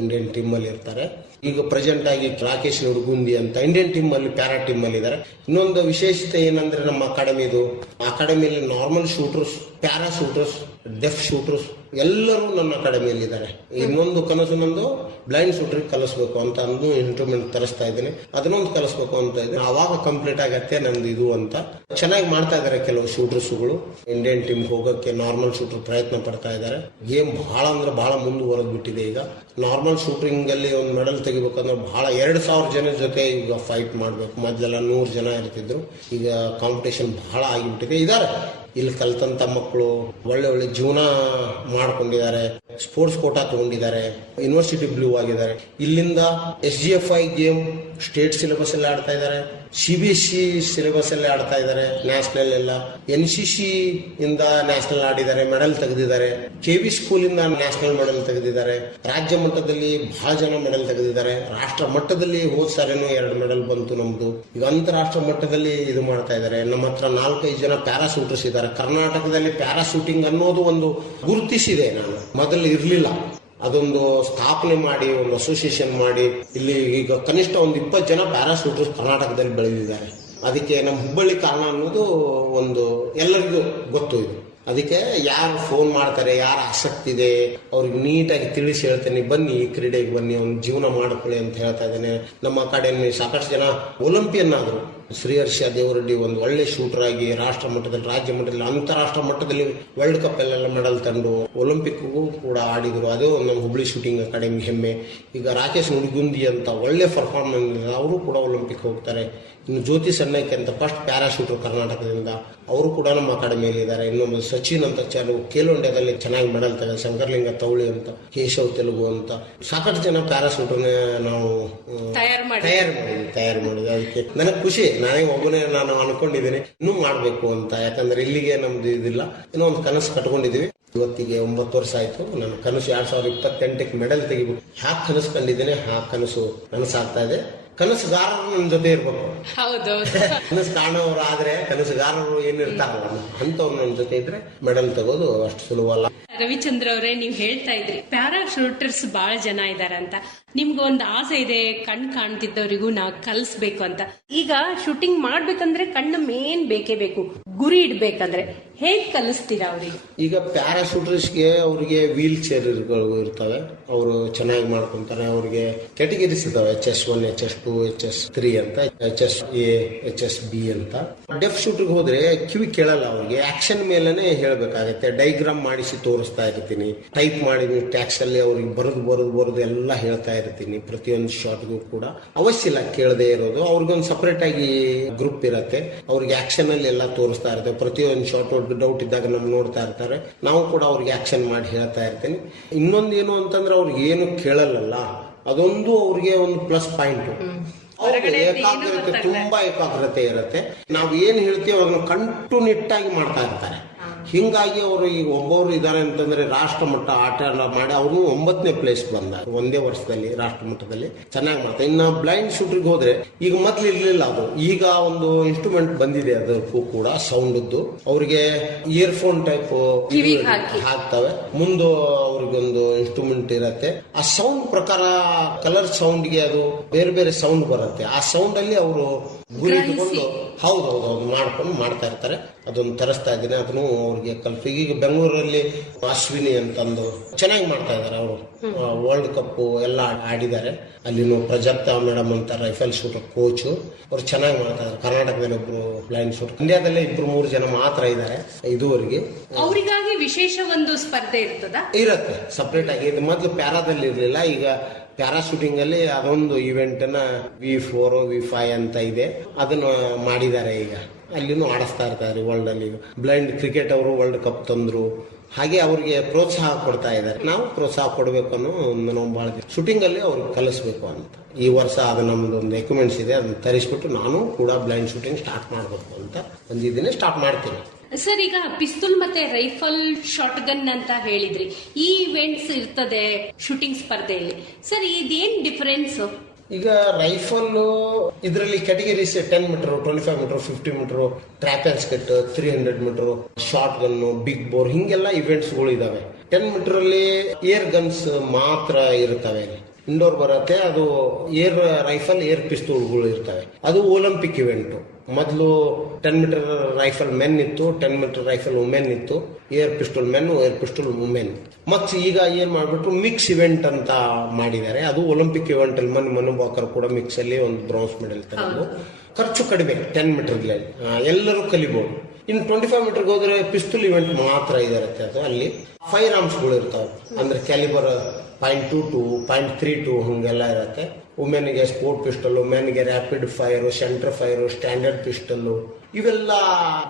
ಇಂಡಿಯನ್ ಟೀಮ್ ಅಲ್ಲಿ ಇರ್ತಾರೆ. ಈಗ ಪ್ರೆಸೆಂಟ್ ಆಗಿ ರಾಕೇಶ್ ನುಡ್ಗುಂದಿ ಅಂತ ಇಂಡಿಯನ್ ಟೀಮ್ ಅಲ್ಲಿ ಪ್ಯಾರಾ ಟೀಮ್ ಅಲ್ಲಿ ಇದ್ದಾರೆ. ಇನ್ನೊಂದು ವಿಶೇಷತೆ ಏನಂದ್ರೆ ನಮ್ಮ ಅಕಾಡೆಮಿಯಲ್ಲಿ normal shooters, para shooters, deaf shooters ಎಲ್ಲರೂ ನನ್ನ ಅಕಾಡೆಮಿಯಲ್ಲಿ ಇದ್ದಾರೆ. ಇನ್ನೊಂದು ಕನಸು ನಂದು ಬ್ಲೈಂಡ್ ಶೂಟರ್ ಕಲಿಸ್ಬೇಕು ಅಂತ ಅಂದು ಇನ್ಸ್ಟ್ರೂಮೆಂಟ್ ತರಿಸ್ತಾ ಇದ್ದೀನಿ. ಅದನ್ನೊಂದು ಕಲಿಸ್ಬೇಕು ಅಂತ ಇದ್ದೀನಿ. ಅವಾಗ ಕಂಪ್ಲೀಟ್ ಆಗತ್ತೆ ನಂದು ಇದು ಅಂತ. ಚೆನ್ನಾಗಿ ಮಾಡ್ತಾ ಇದ್ದಾರೆ ಕೆಲವು ಶೂಟರ್ಸ್ಗಳು. ಇಂಡಿಯನ್ ಟೀಮ್ ಹೋಗೋಕೆ ನಾರ್ಮಲ್ ಶೂಟರ್ ಪ್ರಯತ್ನ ಪಡ್ತಾ ಇದ್ದಾರೆ. ಗೇಮ್ ಬಹಳ ಅಂದ್ರೆ ಬಹಳ ಮುಂದುವರೆದು ಬಿಟ್ಟಿದೆ. ಈಗ ನಾರ್ಮಲ್ ಶೂಟಿಂಗ್ ಅಲ್ಲಿ ಒಂದು ಮೆಡಲ್ ತೆಗಿಬೇಕಂದ್ರೆ ಬಹಳ 2000 ಜನ ಜೊತೆ ಈಗ ಫೈಟ್ ಮಾಡ್ಬೇಕು. ಮೊದಲೆಲ್ಲ 100 ಜನ ಇರ್ತಿದ್ರು. ಈಗ ಕಾಂಪಿಟೇಷನ್ ಬಹಳ ಆಗಿಬಿಟ್ಟಿದೆ. ಇದಾರೆ ಇಲ್ಲಿ ಕಲ್ತಂತ ಮಕ್ಕಳು ಒಳ್ಳೆ ಒಳ್ಳೆ ಜೀವನ ಮಾಡ್ಕೊಂಡಿದ್ದಾರೆ. ಸ್ಪೋರ್ಟ್ಸ್ ಕೋಟಾ ತಗೊಂಡಿದ್ದಾರೆ. ಯೂನಿವರ್ಸಿಟಿ ಬ್ಲೂ ಆಗಿದ್ದಾರೆ. ಇಲ್ಲಿಂದ SGFI ಗೇಮ್ ಸ್ಟೇಟ್ ಸಿಲೆಬಸ್ ಅಲ್ಲಿ ಆಡ್ತಾ ಇದ್ದಾರೆ. CBSE ಸಿಲೆಬಸ್ ಅಲ್ಲಿ ಆಡ್ತಾ ಇದ್ದಾರೆ. ನ್ಯಾಷನಲ್ ಎಲ್ಲ NCC ಇಂದ ನ್ಯಾಷನಲ್ ಆಡಿದ್ದಾರೆ, ಮೆಡಲ್ ತೆಗೆದಿದ್ದಾರೆ. KB ಸ್ಕೂಲ್ ಇಂದ ನ್ಯಾಷನಲ್ ಮೆಡಲ್ ತೆಗೆದಿದ್ದಾರೆ. ರಾಜ್ಯ ಮಟ್ಟದಲ್ಲಿ ಬಹಳ ಜನ ಮೆಡಲ್ ತೆಗೆದಿದ್ದಾರೆ. ರಾಷ್ಟ್ರ ಮಟ್ಟದಲ್ಲಿ ಹೋದ್ ಸಾರಿನೂ 2 ಮೆಡಲ್ ಬಂತು ನಮ್ದು. ಈಗ ಅಂತಾರಾಷ್ಟ್ರ ಮಟ್ಟದಲ್ಲಿ ಇದು ಮಾಡ್ತಾ ಇದ್ದಾರೆ. ನಮ್ಮ ಹತ್ರ 4-5 ಜನ ಪ್ಯಾರಾ ಶೂಟರ್ಸ್ ಇದ್ದಾರೆ. ಕರ್ನಾಟಕದಲ್ಲಿ ಪ್ಯಾರಾ ಶೂಟಿಂಗ್ ಅನ್ನೋದು ಒಂದು ಗುರುತಿಸಿದೆ. ನಾನು ಮೊದಲು ಇರ್ಲಿಲ್ಲ. ಅದೊಂದು ಸ್ಥಾಪನೆ ಮಾಡಿ ಒಂದು ಅಸೋಸಿಯೇಷನ್ ಮಾಡಿ ಇಲ್ಲಿ ಈಗ ಕನಿಷ್ಠ ಒಂದು 20 ಜನ ಪ್ಯಾರಾ ಶೂಟರ್ಸ್ ಕರ್ನಾಟಕದಲ್ಲಿ ಬೆಳೆದಿದ್ದಾರೆ. ಅದಕ್ಕೆ ನಮ್ಮ ಹುಬ್ಬಳ್ಳಿ ಕಾರಣ ಅನ್ನೋದು ಒಂದು ಎಲ್ಲರಿಗೂ ಗೊತ್ತು. ಇದು ಅದಕ್ಕೆ ಯಾರು ಫೋನ್ ಮಾಡ್ತಾರೆ, ಯಾರು ಆಸಕ್ತಿ ಇದೆ ಅವ್ರಿಗೆ ನೀಟಾಗಿ ತಿಳಿಸಿ ಹೇಳ್ತೇನೆ, ಬನ್ನಿ ಈ ಕ್ರೀಡೆಗೆ ಬನ್ನಿ, ಒಂದು ಜೀವನ ಮಾಡ್ಕೊಳ್ಳಿ ಅಂತ ಹೇಳ್ತಾ ಇದ್ದೇನೆ. ನಮ್ಮ ಅಕಾಡೆಮಿ ಸಾಕಷ್ಟು ಜನ ಒಲಿಂಪಿಯನ್ ಆದ್ರು. ಶ್ರೀಹರ್ಷ ದೇವರೆಡ್ಡಿ ಒಂದು ಒಳ್ಳೆ ಶೂಟರ್ ಆಗಿ ರಾಷ್ಟ್ರ ಮಟ್ಟದಲ್ಲಿ, ರಾಜ್ಯ ಮಟ್ಟದಲ್ಲಿ, ಅಂತಾರಾಷ್ಟ್ರ ಮಟ್ಟದಲ್ಲಿ ವರ್ಲ್ಡ್ ಕಪ್ ಎಲ್ಲ ಮೆಡಲ್ ತಂದು ಒಲಿಂಪಿಕ್ಗೂ ಕೂಡ ಆಡಿದ್ರು. ಅದು ನಮ್ಮ ಹುಬ್ಳಿ ಶೂಟಿಂಗ್ ಅಕಾಡೆಮಿ ಹೆಮ್ಮೆ. ಈಗ ರಾಕೇಶ್ ನುಡ್ಗುಂದಿ ಅಂತ ಒಳ್ಳೆ ಪರ್ಫಾರ್ಮೆನ್ಸ್, ಅವರು ಕೂಡ ಒಲಿಂಪಿಕ್ ಹೋಗ್ತಾರೆ. ಇನ್ನು ಜ್ಯೋತಿ ಸಣ್ಣಕ್ಕೆ ಅಂತ ಫಸ್ಟ್ ಪ್ಯಾರಾ ಶೂಟರ್ ಕರ್ನಾಟಕದಿಂದ, ಅವರು ಕೂಡ ನಮ್ಮ ಅಕಾಡೆಮಿಯಲ್ಲಿ ಇದ್ದಾರೆ. ಇನ್ನೊಂದು ಸಚಿನ್ ಅಂತ ಖೇಲೋ ಇಂಡಿಯಾದಲ್ಲಿ ಚೆನ್ನಾಗಿ ಮೆಡಲ್ ತೆಗೆದ, ಶಂಕರ್ಲಿಂಗ ತೌಳಿ ಅಂತ, ಕೇಶವ್ ತೆಲುಗು ಅಂತ ಸಾಕಷ್ಟು ಜನ ಪ್ಯಾರಾ ಶೂಟರ್ನ ನಾವು ತಯಾರು ಮಾಡಿದ್ವಿ. ಅದಕ್ಕೆ ನನಗೆ ಖುಷಿ. ನಾನೇ ಒಬ್ಬನೇ ನಾನು ಅನ್ಕೊಂಡಿದ್ದೀನಿ ಇನ್ನೂ ಮಾಡ್ಬೇಕು ಅಂತ. ಯಾಕಂದ್ರೆ ಇಲ್ಲಿಗೆ ನಮ್ದು ಇದಿಲ್ಲ, ಇನ್ನೂ ಒಂದು ಕನಸು ಕಟ್ಕೊಂಡಿದೀವಿ. ಇವತ್ತಿಗೆ 9 ವರ್ಷ ಆಯ್ತು. ನನ್ನ ಕನಸು 2028ಕ್ಕೆ ಮೆಡಲ್ ತೆಗಿಬೇಕು. ಹ್ಯಾಕ್ ಕನಸು ಕಂಡಿದ್ದೇನೆ, ಆ ಕನಸು ನನಸಾಗ್ತಾ ಇದೆ. ಕನಸುಗಾರರು ನನ್ನ ಜೊತೆ ಇರ್ಬೇಕು. ಕನಸು ಕಾಣೋರು ಆದ್ರೆ ಕನಸುಗಾರರು ಏನಿರ್ತಾರಲ್ಲ ಅಂತವ್ರು ನನ್ನ ಜೊತೆ ಇದ್ರೆ ಮೆಡಲ್ ತಗೋದು ಅಷ್ಟು ಸುಲಭ ಅಲ್ಲ. ರವಿಚಂದ್ರ ಅವರೇ, ನೀವ್ ಹೇಳ್ತಾ ಇದ್ರಿ ಪ್ಯಾರಾ ಶೂಟರ್ಸ್ ಬಹಳ ಜನ ಇದಾರೆ ಅಂತ. ನಿಮ್ಗೆ ಒಂದು ಆಸೆ ಇದೆ, ಕಣ್ ಕಾಣ್ತಿದ್ದವರಿಗೂ ನಾವು ಕಲಿಸ್ಬೇಕು ಅಂತ. ಈಗ ಶೂಟಿಂಗ್ ಮಾಡ್ಬೇಕಂದ್ರೆ ಕಣ್ಣು ಮೇನ್ ಬೇಕೇ ಬೇಕು. ಗುರಿ ಇಡ್ಬೇಕಂದ್ರೆ ಹೇಗ್ ಕಲಿಸ್ತೀರಾ ಅವ್ರಿಗೆ? ಈಗ ಪ್ಯಾರಾ ಶೂಟರ್ಸ್ಗೆ ಅವ್ರಿಗೆ ವೀಲ್ ಚೇರ್ ಇರ್ತವೆ. ಅವರು ಚೆನ್ನಾಗಿ ಮಾಡ್ಕೊಂತಾರೆ. ಅವ್ರಿಗೆ ಕ್ಯಾಟಗರೀಸ್ ಇದಾವೆ, HS1, HS2, HS3 ಅಂತ, HSA, HSB ಅಂತ. ಡೆಫ್ ಶೂಟರ್ಗೆ ಹೋದ್ರೆ ಕಿವಿ ಕೇಳಲ್ಲ. ಅವ್ರಿಗೆ ಆಕ್ಷನ್ ಮೇಲೆನೆ ಹೇಳ್ಬೇಕಾಗತ್ತೆ. ಡೈಗ್ರಾಮ್ ಮಾಡಿಸಿ ತೋರಿಸ್ತಾ ಇರ್ತೀನಿ, ಟೈಪ್ ಮಾಡಿ ಟ್ಯಾಕ್ಸ್ ಅಲ್ಲಿ ಅವ್ರಿಗೆ ಬರೋದು ಎಲ್ಲ ಹೇಳ್ತಾ ಇರ್ತೀನಿ. ಪ್ರತಿಯೊಂದು ಶಾಟ್ಗೂ ಕೂಡ ಅವಶ್ಯ ಇಲ್ಲ ಕೇಳದೆ ಇರೋದು. ಅವ್ರಿಗೊಂದು ಸಪರೇಟ್ ಆಗಿ ಗ್ರೂಪ್ ಇರತ್ತೆ. ಅವ್ರಿಗೆ ಆಕ್ಷನ್ ಅಲ್ಲಿ ಎಲ್ಲ ತೋರಿಸ್ತಾ ಇರ್ತೇವೆ. ಪ್ರತಿಯೊಂದು ಶಾಟ್ ಡೌಟ್ ಇದ್ದಾಗ ನಮ್ಗೆ ನೋಡ್ತಾ ಇರ್ತಾರೆ. ನಾವು ಕೂಡ ಅವ್ರಿಗೆ ಆಕ್ಷನ್ ಮಾಡಿ ಹೇಳ್ತಾ ಇರ್ತೀನಿ. ಇನ್ನೊಂದೇನು ಅಂತಂದ್ರೆ ಅವ್ರಿಗೆ ಏನು ಕೇಳಲ್ಲ, ಅದೊಂದು ಅವ್ರಿಗೆ ಒಂದು ಪ್ಲಸ್ ಪಾಯಿಂಟ್. ಏಕಾಗ್ರತೆ, ತುಂಬಾ ಏಕಾಗ್ರತೆ ಇರುತ್ತೆ. ನಾವು ಏನ್ ಹೇಳ್ತೀವಿ ಅದನ್ನು ಕಟ್ಟುನಿಟ್ಟಾಗಿ ಮಾಡ್ತಾ ಇರ್ತಾರೆ. ಹಿಂಗಾಗಿ ಅವರು ಈಗ ಒಬ್ಬರು ಇದಾರೆ ಅಂತಂದ್ರೆ ರಾಷ್ಟ್ರ ಮಟ್ಟ ಆಟ ಎಲ್ಲ ಮಾಡಿ ಅವರು 9ನೇ ಪ್ಲೇಸ್ ಬಂದ ಒಂದೇ ವರ್ಷದಲ್ಲಿ ರಾಷ್ಟ್ರ ಮಟ್ಟದಲ್ಲಿ ಚೆನ್ನಾಗಿ ಮಾಡ್ತಾರೆ. ಇನ್ನು ಬ್ಲೈಂಡ್ ಶೂಟರ್ಗೆ ಹೋದ್ರೆ ಈಗ ಮೊದ್ಲು ಇರ್ಲಿಲ್ಲ ಅದು. ಈಗ ಒಂದು ಇನ್ಸ್ಟ್ರೂಮೆಂಟ್ ಬಂದಿದೆ, ಅದಕ್ಕೂ ಕೂಡ ಸೌಂಡ್. ಅವ್ರಿಗೆ ಇಯರ್ಫೋನ್ ಟೈಪ್ ಹಾಕ್ತವೆ. ಮುಂದೆ ಅವ್ರಿಗೊಂದು ಇನ್ಸ್ಟ್ರೂಮೆಂಟ್ ಇರತ್ತೆ. ಆ ಸೌಂಡ್ ಪ್ರಕಾರ ಕಲರ್ ಸೌಂಡ್ಗೆ ಅದು ಬೇರೆ ಬೇರೆ ಸೌಂಡ್ ಬರುತ್ತೆ. ಆ ಸೌಂಡ್ ಅಲ್ಲಿ ಅವರು ಗುರಿ ಇಟ್ಕೊಂಡು ಹೌದೌದು ಮಾಡ್ಕೊಂಡು ಮಾಡ್ತಾ ಇರ್ತಾರೆ. ಅದೊಂದು ತರಿಸ್ತಾ ಇದ್ದೀನಿ, ಅದನ್ನು ಅವ್ರಿಗೆ ಕಲ್ಪಿ. ಈಗ ಬೆಂಗಳೂರಲ್ಲಿ ಅಶ್ವಿನಿ ಅಂತಂದು ಚೆನ್ನಾಗಿ ಮಾಡ್ತಾ ಇದ್ದಾರೆ. ಅವರು ವರ್ಲ್ಡ್ ಕಪ್ ಎಲ್ಲ ಆಡಿದ್ದಾರೆ. ಅಲ್ಲಿನೂ ಪ್ರಜಕ್ತ ಮೇಡಮ್ ಅಂತ ರೈಫಲ್ ಶೂಟರ್ ಕೋಚ್, ಅವ್ರು ಚೆನ್ನಾಗಿ ಮಾಡ್ತಾ ಇದ್ದಾರೆ. ಕರ್ನಾಟಕದಲ್ಲಿ ಒಬ್ರು ಬ್ಲೈಂಡ್ ಶೂಟರ್, ಇಂಡಿಯಾದಲ್ಲೇ 2-3 ಜನ ಮಾತ್ರ ಇದ್ದಾರೆ ಇದುವರೆಗೆ. ಅವರಿಗಾಗಿ ವಿಶೇಷ ಒಂದು ಸ್ಪರ್ಧೆ ಇರ್ತದ ಇರತ್ತೆ ಸಪರೇಟ್ ಆಗಿ. ಇದು ಮೊದಲು ಪ್ಯಾರಾದಲ್ಲಿ ಇರ್ಲಿಲ್ಲ, ಈಗ ಪ್ಯಾರಾ ಶೂಟಿಂಗ್ ಅಲ್ಲಿ ಅದೊಂದು ಇವೆಂಟ್ ನ V4 V5 ಅಂತ ಇದೆ, ಅದನ್ನು ಮಾಡಿದ್ದಾರೆ. ಈಗ ಅಲ್ಲಿನೂ ಆಡಿಸ್ತಾ ಇರ್ತಾರೆ ವರ್ಲ್ಡ್ ಅಲ್ಲಿ. ಬ್ಲೈಂಡ್ ಕ್ರಿಕೆಟ್ ಅವರು ವರ್ಲ್ಡ್ ಕಪ್ ತಂದ್ರು, ಹಾಗೆ ಅವ್ರಿಗೆ ಪ್ರೋತ್ಸಾಹ ಕೊಡ್ತಾ ಇದ್ದಾರೆ. ನಾವು ಪ್ರೋತ್ಸಾಹ ಕೊಡಬೇಕು ಅನ್ನೋ ಒಂದು ನಾವು ಭಾಳ ಶೂಟಿಂಗ್ ಅಲ್ಲಿ ಅವ್ರಿಗೆ ಕಲಿಸ್ಬೇಕು ಅಂತ. ಈ ವರ್ಷ ಅದು ನಮ್ದು ಒಂದು ಎಕ್ವಿಪ್ಮೆಂಟ್ಸ್ ಇದೆ, ಅದನ್ನ ತರಿಸ್ಬಿಟ್ಟು ನಾನು ಕೂಡ ಬ್ಲೈಂಡ್ ಶೂಟಿಂಗ್ ಸ್ಟಾರ್ಟ್ ಮಾಡಬೇಕು ಅಂತ ಒಂದಿದ್ದೀನಿ, ಸ್ಟಾರ್ಟ್ ಮಾಡ್ತೀನಿ. ಸರ್, ಈಗ ಪಿಸ್ತೂಲ್ ಮತ್ತೆ ರೈಫಲ್ ಶಾರ್ಟ್ ಗನ್ ಅಂತ ಹೇಳಿದ್ರಿ, ಈ ಇವೆಂಟ್ಸ್ ಇರ್ತದೆ ಶೂಟಿಂಗ್ ಸ್ಪರ್ಧೆಯಲ್ಲಿ. ಸರ್, ಇದೇನ್ ಡಿಫರೆನ್ಸ್? ಈಗ ರೈಫಲ್ ಇದರಲ್ಲಿ categories 10 metre, 25 metre, 50 metre, trap and skeet, 300 metre, shot gun, big bore, ಹಿಂಗೆಲ್ಲ ಇವೆಂಟ್ಸ್ ಗಳು ಇದಾವೆ. 10 ಮೀಟರ್ ಅಲ್ಲಿ ಏರ್ ಗನ್ಸ್ ಮಾತ್ರ ಇರ್ತವೆ. ಇಂಡೋರ್ ಬರುತ್ತೆ, ಅದು ಏರ್ ರೈಫಲ್, ಏರ್ ಪಿಸ್ತೂಲ್ಗಳು ಇರ್ತವೆ. ಅದು ಒಲಿಂಪಿಕ್ ಇವೆಂಟ್. ಮೊದಲು 10 ಮೀಟರ್ ರೈಫಲ್ ಮೆನ್ ಇತ್ತು, 10 ಮೀಟರ್ ರೈಫಲ್ ವುಮೆನ್ ಇತ್ತು, air pistol men, air pistol women. ಮತ್ತೆ ಈಗ ಏನ್ ಮಾಡ್ಬಿಟ್ರು ಮಿಕ್ಸ್ ಇವೆಂಟ್ ಅಂತ ಮಾಡಿದ್ದಾರೆ. ಅದು ಒಲಿಂಪಿಕ್ ಇವೆಂಟ್ ಅಲ್ಲಿ ಮನು ಬಾಕರ್ ಕೂಡ ಮಿಕ್ಸ್ ಅಲ್ಲಿ ಒಂದು ಬ್ರಾನ್ಸ್ ಮೆಡಲ್ ತಗೊಂಡು. ಖರ್ಚು ಕಡಿಮೆ 10 ಮೀಟರ್ ಎಲ್ಲರೂ ಕಲಿಬಹುದು. ಇನ್ನು 25 ಮೀಟರ್ಗೆ ಹೋದ್ರೆ ಪಿಸ್ತೂಲ್ ಇವೆಂಟ್ ಮಾತ್ರ ಇದಿರುತ್ತೆ. ಅದು ಅಲ್ಲಿ ಫೈರ್ ಆರ್ಮ್ಸ್ಗಳು ಇರ್ತಾವೆ, ಅಂದ್ರೆ ಕ್ಯಾಲಿಬರ್ 0.22, 0.32 ಹಂಗೆಲ್ಲ ಇರುತ್ತೆ. ವುಮೆನ್ಗೆ ಸ್ಪೋರ್ಟ್ ಪಿಸ್ಟಲ್, ಮೆನ್ಗೆ rapid fire, centre fire, standard pistol, ಇವೆಲ್ಲ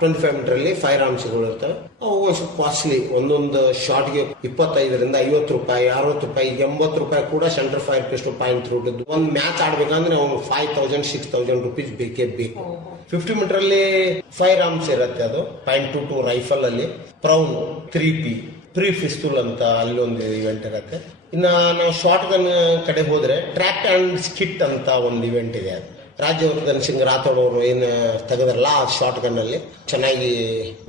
25 ಮೀಟರ್ ಅಲ್ಲಿ ಫೈರ್ ಆರ್ಮ್ಸ್ಗಳು ಇರ್ತವೆ. ಅವು ಒಂದು ಸ್ವಲ್ಪ ಕಾಸ್ಟ್ಲಿ. ಒಂದೊಂದು ಶಾಟ್ಗೆ 25ರಿಂದ 50 ರೂಪಾಯಿ, 60 ರೂಪಾಯಿ, 80 ರೂಪಾಯಿ ಕೂಡ ಸೆಂಟರ್ ಫೈರ್ ಪಿಸ್ಟಲ್ 0.32. ಒಂದು ಮ್ಯಾಚ್ ಆಡ್ಬೇಕಂದ್ರೆ ಅವ್ನು 5,000 6,000 ರುಪೀಸ್ ಬೇಕೇ ಬೇಕು. 50 ಮೀಟರ್ ಅಲ್ಲಿ ಫೈರ್ ಆರ್ಮ್ಸ್ ಇರುತ್ತೆ. ಅದು 0.22 ರೈಫಲ್ ಅಲ್ಲಿ, ಪ್ರೌನ್ 3P ಪ್ರೀ ಪಿಸ್ತೂಲ್ ಅಂತ ಅಲ್ಲಿ ಒಂದು ಇವೆಂಟ್ ಇರುತ್ತೆ. ಇನ್ನ ನಾವು ಶಾರ್ಟ್ ಗನ್ ಕಡೆ ಹೋದ್ರೆ ಟ್ರ್ಯಾಪ್ ಅಂಡ್ ಸ್ಕಿಟ್ ಅಂತ ಒಂದು ಇವೆಂಟ್ ಇದೆ. ಅದು ರಾಜ್ಯವರ್ಧನ್ ಸಿಂಗ್ ರಾಥೋಡ್ ಅವರು ಏನು ತೆಗೆದ್ರಲ್ಲ, ಆ ಶಾರ್ಟ್ ಗನ್ ಅಲ್ಲಿ ಚೆನ್ನಾಗಿ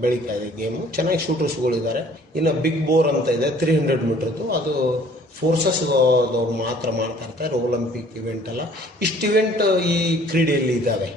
ಬೆಳೀತಾ ಇದೆ ಗೇಮು. ಚೆನ್ನಾಗಿ ಶೂಟರ್ಸ್ಗಳು ಇದ್ದಾರೆ. ಇನ್ನು ಬಿಗ್ ಬೋರ್ ಅಂತ ಇದೆ 300 ಮೀಟರ್ದು, ಅದು ಫೋರ್ಸಸ್ ಮಾತ್ರ ಮಾಡ್ತಾ ಇರ್ತಾರೆ. ಒಲಿಂಪಿಕ್ ಇವೆಂಟ್ ಅಲ್ಲ. ಇಷ್ಟು ಇವೆಂಟ್ ಈ ಕ್ರೀಡೆಯಲ್ಲಿ ಇದಾವೆ.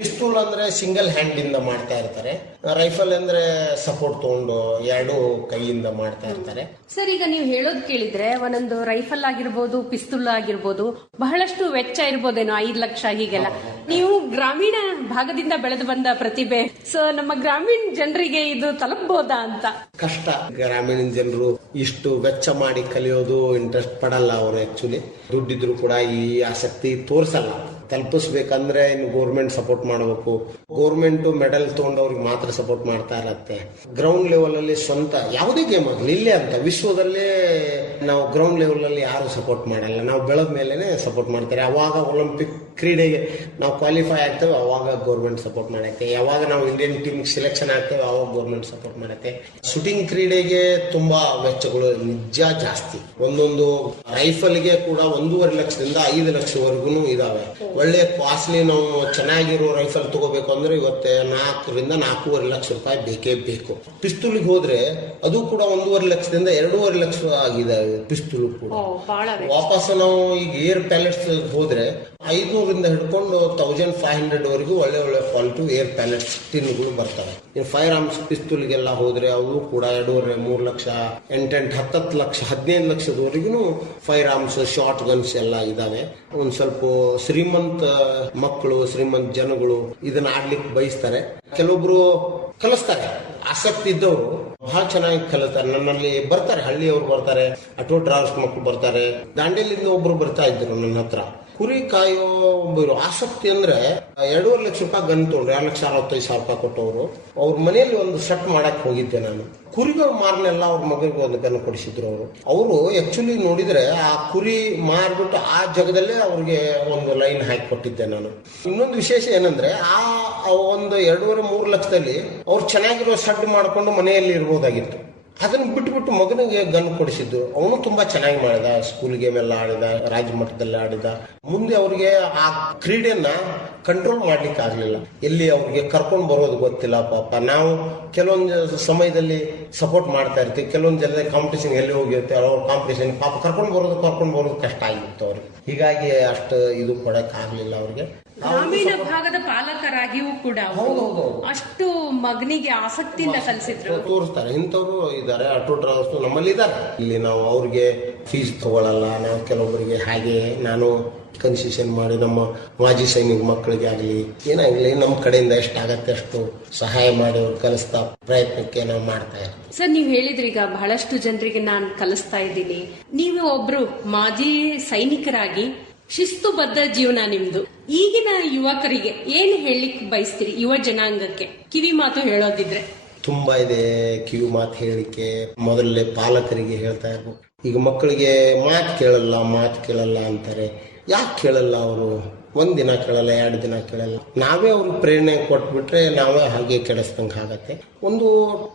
ಪಿಸ್ತೂಲ್ ಅಂದ್ರೆ ಸಿಂಗಲ್ ಹ್ಯಾಂಡ್ ಇಂದ ಮಾಡ್ತಾ ಇರ್ತಾರೆ. ರೈಫಲ್ ಅಂದ್ರೆ ಸಪೋರ್ಟ್ ತಗೊಂಡು 2 ಕೈಯಿಂದ ಮಾಡ್ತಾ ಇರ್ತಾರೆ. ಸರ್, ಈಗ ನೀವು ಹೇಳೋದು ಕೇಳಿದ್ರೆ ಒಂದೊಂದು ರೈಫಲ್ ಆಗಿರ್ಬೋದು, ಪಿಸ್ತೂಲ್ ಆಗಿರ್ಬೋದು, ಬಹಳಷ್ಟು ವೆಚ್ಚ ಇರ್ಬೋದೇನೋ, 5 ಲಕ್ಷ ಹೀಗೆಲ್ಲ. ನೀವು ಗ್ರಾಮೀಣ ಭಾಗದಿಂದ ಬೆಳೆದು ಬಂದ ಪ್ರತಿಭೆ, ಸೊ ನಮ್ಮ ಗ್ರಾಮೀಣ ಜನರಿಗೆ ಇದು ತಲುಪಬಹುದಾ ಅಂತ? ಕಷ್ಟ. ಗ್ರಾಮೀಣ ಜನರು ಇಷ್ಟು ವೆಚ್ಚ ಮಾಡಿ ಕಲಿಯೋದು ಇಂಟ್ರೆಸ್ಟ್ ಪಡಲ್ಲ. ಅವರು ಆಕ್ಚುಲಿ ದುಡ್ಡಿದ್ರು ಕೂಡ ಈ ಆಸಕ್ತಿ ತೋರಿಸಲ್ಲ. ತಲುಪಿಸ್ಬೇಕಂದ್ರೆ ಇನ್ನು ಗೌರ್ಮೆಂಟ್ ಸಪೋರ್ಟ್ ಮಾಡಬೇಕು. ಗೌರ್ಮೆಂಟ್ ಮೆಡಲ್ ತಗೊಂಡವ್ರಿಗೆ ಮಾತ್ರ ಸಪೋರ್ಟ್ ಮಾಡ್ತಾ ಇರತ್ತೆ. ಗ್ರೌಂಡ್ ಲೆವೆಲ್ ಅಲ್ಲಿ ಸ್ವಂತ ಯಾವುದೇ ಗೇಮ್ ಆಗಲಿ, ಇಲ್ಲೇ ಅಂತ ವಿಶ್ವದಲ್ಲೇ ನಾವು ಗ್ರೌಂಡ್ ಲೆವೆಲ್ ಅಲ್ಲಿ ಯಾರು ಸಪೋರ್ಟ್ ಮಾಡಲ್ಲ. ನಾವು ಬೆಳೆದ ಮೇಲೆನೆ ಸಪೋರ್ಟ್ ಮಾಡ್ತಾರೆ. ಅವಾಗ ಒಲಿಂಪಿಕ್ ಕ್ರೀಡೆಗೆ ನಾವು ಕ್ವಾಲಿಫೈ ಆಗ್ತೇವೆ, ಅವಾಗ ಗೌರ್ಮೆಂಟ್ ಸಪೋರ್ಟ್ ಮಾಡುತ್ತೆ. ಯಾವಾಗ ನಾವು ಇಂಡಿಯನ್ ಟೀಮ್ ಸೆಲೆಕ್ಷನ್ ಆಗ್ತೇವೆ, ಅವಾಗ ಗೌರ್ಮೆಂಟ್ ಸಪೋರ್ಟ್ ಮಾಡುತ್ತೆ. ಶೂಟಿಂಗ್ ಕ್ರೀಡೆಗೆ ತುಂಬಾ ವೆಚ್ಚಗಳು ನಿಜ ಜಾಸ್ತಿ. ಒಂದೊಂದು ರೈಫಲ್ಗೆ ಕೂಡ 1.5 ಲಕ್ಷದಿಂದ 5 ಲಕ್ಷವರೆಗೂ ಇದಾವೆ. ಒಳ್ಳೆ ಕಾಸ್ಟ್ಲಿ ನಾವು ಚೆನ್ನಾಗಿರೋ ರೈಫಲ್ ತಗೋಬೇಕು ಅಂದ್ರೆ ಇವತ್ತೆ 4ರಿಂದ 4.5 ಲಕ್ಷ ರೂಪಾಯಿ ಬೇಕೇ ಬೇಕು. ಪಿಸ್ತೂಲ್ಗೆ ಹೋದ್ರೆ ಅದು ಕೂಡ 1.5 ಲಕ್ಷದಿಂದ 2.5 ಲಕ್ಷ ಆಗಿದೆ ಪಿಸ್ತೂಲ್ ಕೂಡ. ವಾಪಸ್ ನಾವು ಈಗ ಏರ್ ಪ್ಯಾಲೆಟ್ಸ್ ಹೋದ್ರೆ 500ರಿಂದ ಹಿಡ್ಕೊಂಡು 1500 ವರೆಗೂ ಒಳ್ಳೆ ಒಳ್ಳೆ ಕ್ವಾಲಿಟಿ ಏರ್ ಪ್ಯಾಲೆಟ್ಸ್ ಟಿನ್ಗಳು ಬರ್ತವೆ. ಫೈರ್ ಆರ್ಮ್ಸ್ ಪಿಸ್ತೂಲ್ಗೆಲ್ಲ ಹೋದ್ರೆ ಅವು ಕೂಡ 2.5, 3 ಲಕ್ಷ, 8, 10 ಲಕ್ಷ, 15 ಲಕ್ಷದವರೆಗೂ ಫೈರ್ ಆರ್ಮ್ಸ್, ಶಾರ್ಟ್ ಗನ್ಸ್ ಎಲ್ಲ ಇದಾವೆ. ಒಂದ್ ಸ್ವಲ್ಪ ಶ್ರೀಮಂತ ಮಕ್ಕಳು, ಶ್ರೀಮಂತ ಜನಗಳು ಇದನ್ನ ಆಡ್ಲಿಕ್ಕೆ ಬಯಸ್ತಾರೆ. ಕೆಲವೊಬ್ರು ಕಲಿಸ್ತಾರೆ, ಆಸಕ್ತಿ ಇದ್ದವರು ಬಹಳ ಚೆನ್ನಾಗಿ ಕಲಿತಾರೆ. ನನ್ನಲ್ಲಿ ಬರ್ತಾರೆ, ಹಳ್ಳಿಯವರು ಬರ್ತಾರೆ, ಆಟೋ ಡ್ರೈವರ್ಸ್ ಮಕ್ಕಳು ಬರ್ತಾರೆ. ದಾಂಡೇಲಿಂದ ಒಬ್ರು ಬರ್ತಾ ಇದ್ರು ನನ್ನ ಹತ್ರ. ಕುರಿ ಕಾಯೋ ಒಬ್ಬರು ಆಸಕ್ತಿ ಅಂದ್ರೆ 2.5 ಲಕ್ಷ ರೂಪಾಯಿ ಗನ್ ತಗೊಂಡ್ರು, 2,65,000 ರೂಪಾಯಿ ಕೊಟ್ಟವರು. ಅವ್ರ ಮನೆಯಲ್ಲಿ ಒಂದು ಸೆಟ್ ಮಾಡಕ್ ಹೋಗಿದ್ದೆ ನಾನು. ಕುರಿಗಳು ಮಾರನೆಲ್ಲ ಅವ್ರ ಮಗನಿಗೆ ಒಂದು ಗನ್ ಕೊಡಿಸಿದ್ರು. ಅವರು ಆಕ್ಚುಲಿ ನೋಡಿದ್ರೆ ಆ ಕುರಿ ಮಾರ್ಬಿಟ್ಟು ಆ ಜಾಗದಲ್ಲೇ ಅವ್ರಿಗೆ ಒಂದು ಲೈನ್ ಹಾಕಿ ಕೊಟ್ಟಿದ್ದೆ ನಾನು. ಇನ್ನೊಂದು ವಿಶೇಷ ಏನಂದ್ರೆ ಆ ಒಂದು 2.5-3 ಲಕ್ಷದಲ್ಲಿ ಅವ್ರು ಚೆನ್ನಾಗಿರೋ ಸೆಟ್ ಮಾಡ್ಕೊಂಡು ಮನೆಯಲ್ಲಿ ಇರ್ಬೋದಾಗಿತ್ತು. ಅದನ್ನ ಬಿಟ್ಟು ಮಗನಿಗೆ ಗನ್ ಕೊಡಿಸಿದ್ದು. ಅವನು ತುಂಬಾ ಚೆನ್ನಾಗಿ ಮಾಡಿದ, ಸ್ಕೂಲ್ ಗೇಮ್ ಎಲ್ಲ ಆಡಿದ, ರಾಜ್ಯ ಮಟ್ಟದಲ್ಲಿ ಆಡಿದ. ಮುಂದೆ ಅವ್ರಿಗೆ ಆ ಕ್ರೀಡೆಯನ್ನ ಕಂಟ್ರೋಲ್ ಮಾಡ್ಲಿಕ್ಕೆ ಆಗ್ಲಿಲ್ಲ. ಎಲ್ಲಿ ಅವ್ರಿಗೆ ಕರ್ಕೊಂಡು ಬರೋದು ಗೊತ್ತಿಲ್ಲ ಪಾಪ. ನಾವು ಕೆಲವೊಂದು ಸಮಯದಲ್ಲಿ ಸಪೋರ್ಟ್ ಮಾಡ್ತಾ ಇರ್ತೀವಿ, ಕೆಲವೊಂದು ಜನ ಕಾಂಪಿಟೇಷನ್ ಎಲ್ಲಿ ಹೋಗಿರುತ್ತೆ, ಅವ್ರ ಕಾಂಪಿಟೇಷನ್ ಪಾಪ ಕರ್ಕೊಂಡು ಬರೋದು ಕಷ್ಟ ಆಗಿತ್ತು ಅವ್ರಿಗೆ. ಹೀಗಾಗಿ ಅಷ್ಟು ಇದು ಕೊಡಕ್ ಆಗ್ಲಿಲ್ಲ ಅವ್ರಿಗೆ. ಗ್ರಾಮೀಣ ಭಾಗದ ಪಾಲಕರಾಗಿಯೂ ಕೂಡ ಅಷ್ಟು ಮಗನಿಗೆ ಆಸಕ್ತಿಯಿಂದ ಕಲಿಸಿದ್ರು. ತೋರಿಸ್ತಾರೆ, ಇಂಥವ್ರು ಇದ್ದಾರೆ, ಆಟೋ ಡ್ರೈವರ್ಸ್ ನಮ್ಮಲ್ಲಿ ಇದ್ದಾರೆ. ಇಲ್ಲಿ ನಾವು ಅವ್ರಿಗೆ ಫೀಸ್ ತಗೊಳ್ಳಲ್ಲ. ನಾವು ಕೆಲವೊಬ್ಬರಿಗೆ ಹಾಗೆ ನಾನು ಕನ್ಸೆಷನ್ ಮಾಡಿ ನಮ್ಮ ಮಾಜಿ ಸೈನಿಕ ಮಕ್ಕಳಿಗೆ ಆಗಲಿ ಏನಾಗಲಿ ನಮ್ಮ ಕಡೆಯಿಂದ ಎಷ್ಟಾಗತ್ತೆ ಅಷ್ಟು ಸಹಾಯ ಮಾಡಿ ಅವ್ರು ಕಲಿಸ್ತಾ ಪ್ರಯತ್ನಕ್ಕೆ ನಾವು ಮಾಡ್ತಾ ಇರ್ತೀವಿ. ಸರ್, ನೀವು ಹೇಳಿದ್ರಿ ಈಗ ಬಹಳಷ್ಟು ಜನರಿಗೆ ನಾನು ಕಲಿಸ್ತಾ ಇದ್ದೀನಿ. ನೀವು ಒಬ್ರು ಮಾಜಿ ಸೈನಿಕರಾಗಿ ಶಿಸ್ತುಬದ್ಧ ಜೀವನ ನಿಮ್ದು. ಈಗಿನ ಯುವಕರಿಗೆ ಏನು ಹೇಳಲಿಕ್ಕೆ ಬಯಸ್ತೀರಿ? ಯುವ ಜನಾಂಗಕ್ಕೆ ಕಿವಿ ಮಾತು ಹೇಳೋದಿದ್ರೆ. ತುಂಬಾ ಇದೆ ಕಿವಿ ಮಾತು ಹೇಳಿಕೆ. ಮೊದಲೇ ಪಾಲಕರಿಗೆ ಹೇಳ್ತಾ ಇರ್ಬೇಕು. ಈಗ ಮಕ್ಕಳಿಗೆ ಮಾತು ಕೇಳಲ್ಲ ಅಂತಾರೆ. ಯಾಕೆ ಕೇಳಲ್ಲ ಅವರು? ಒಂದಿನ ಕೇಳಲ್ಲ, 2 ದಿನ ಕೇಳಲ್ಲ. ನಾವೇ ಅವ್ರಿಗೆ ಪ್ರೇರಣೆ ಕೊಟ್ಬಿಟ್ರೆ ನಾವೇ ಹಾಗೆ ಕೆಡಿಸ್ದಂಗೆ ಆಗತ್ತೆ. ಒಂದು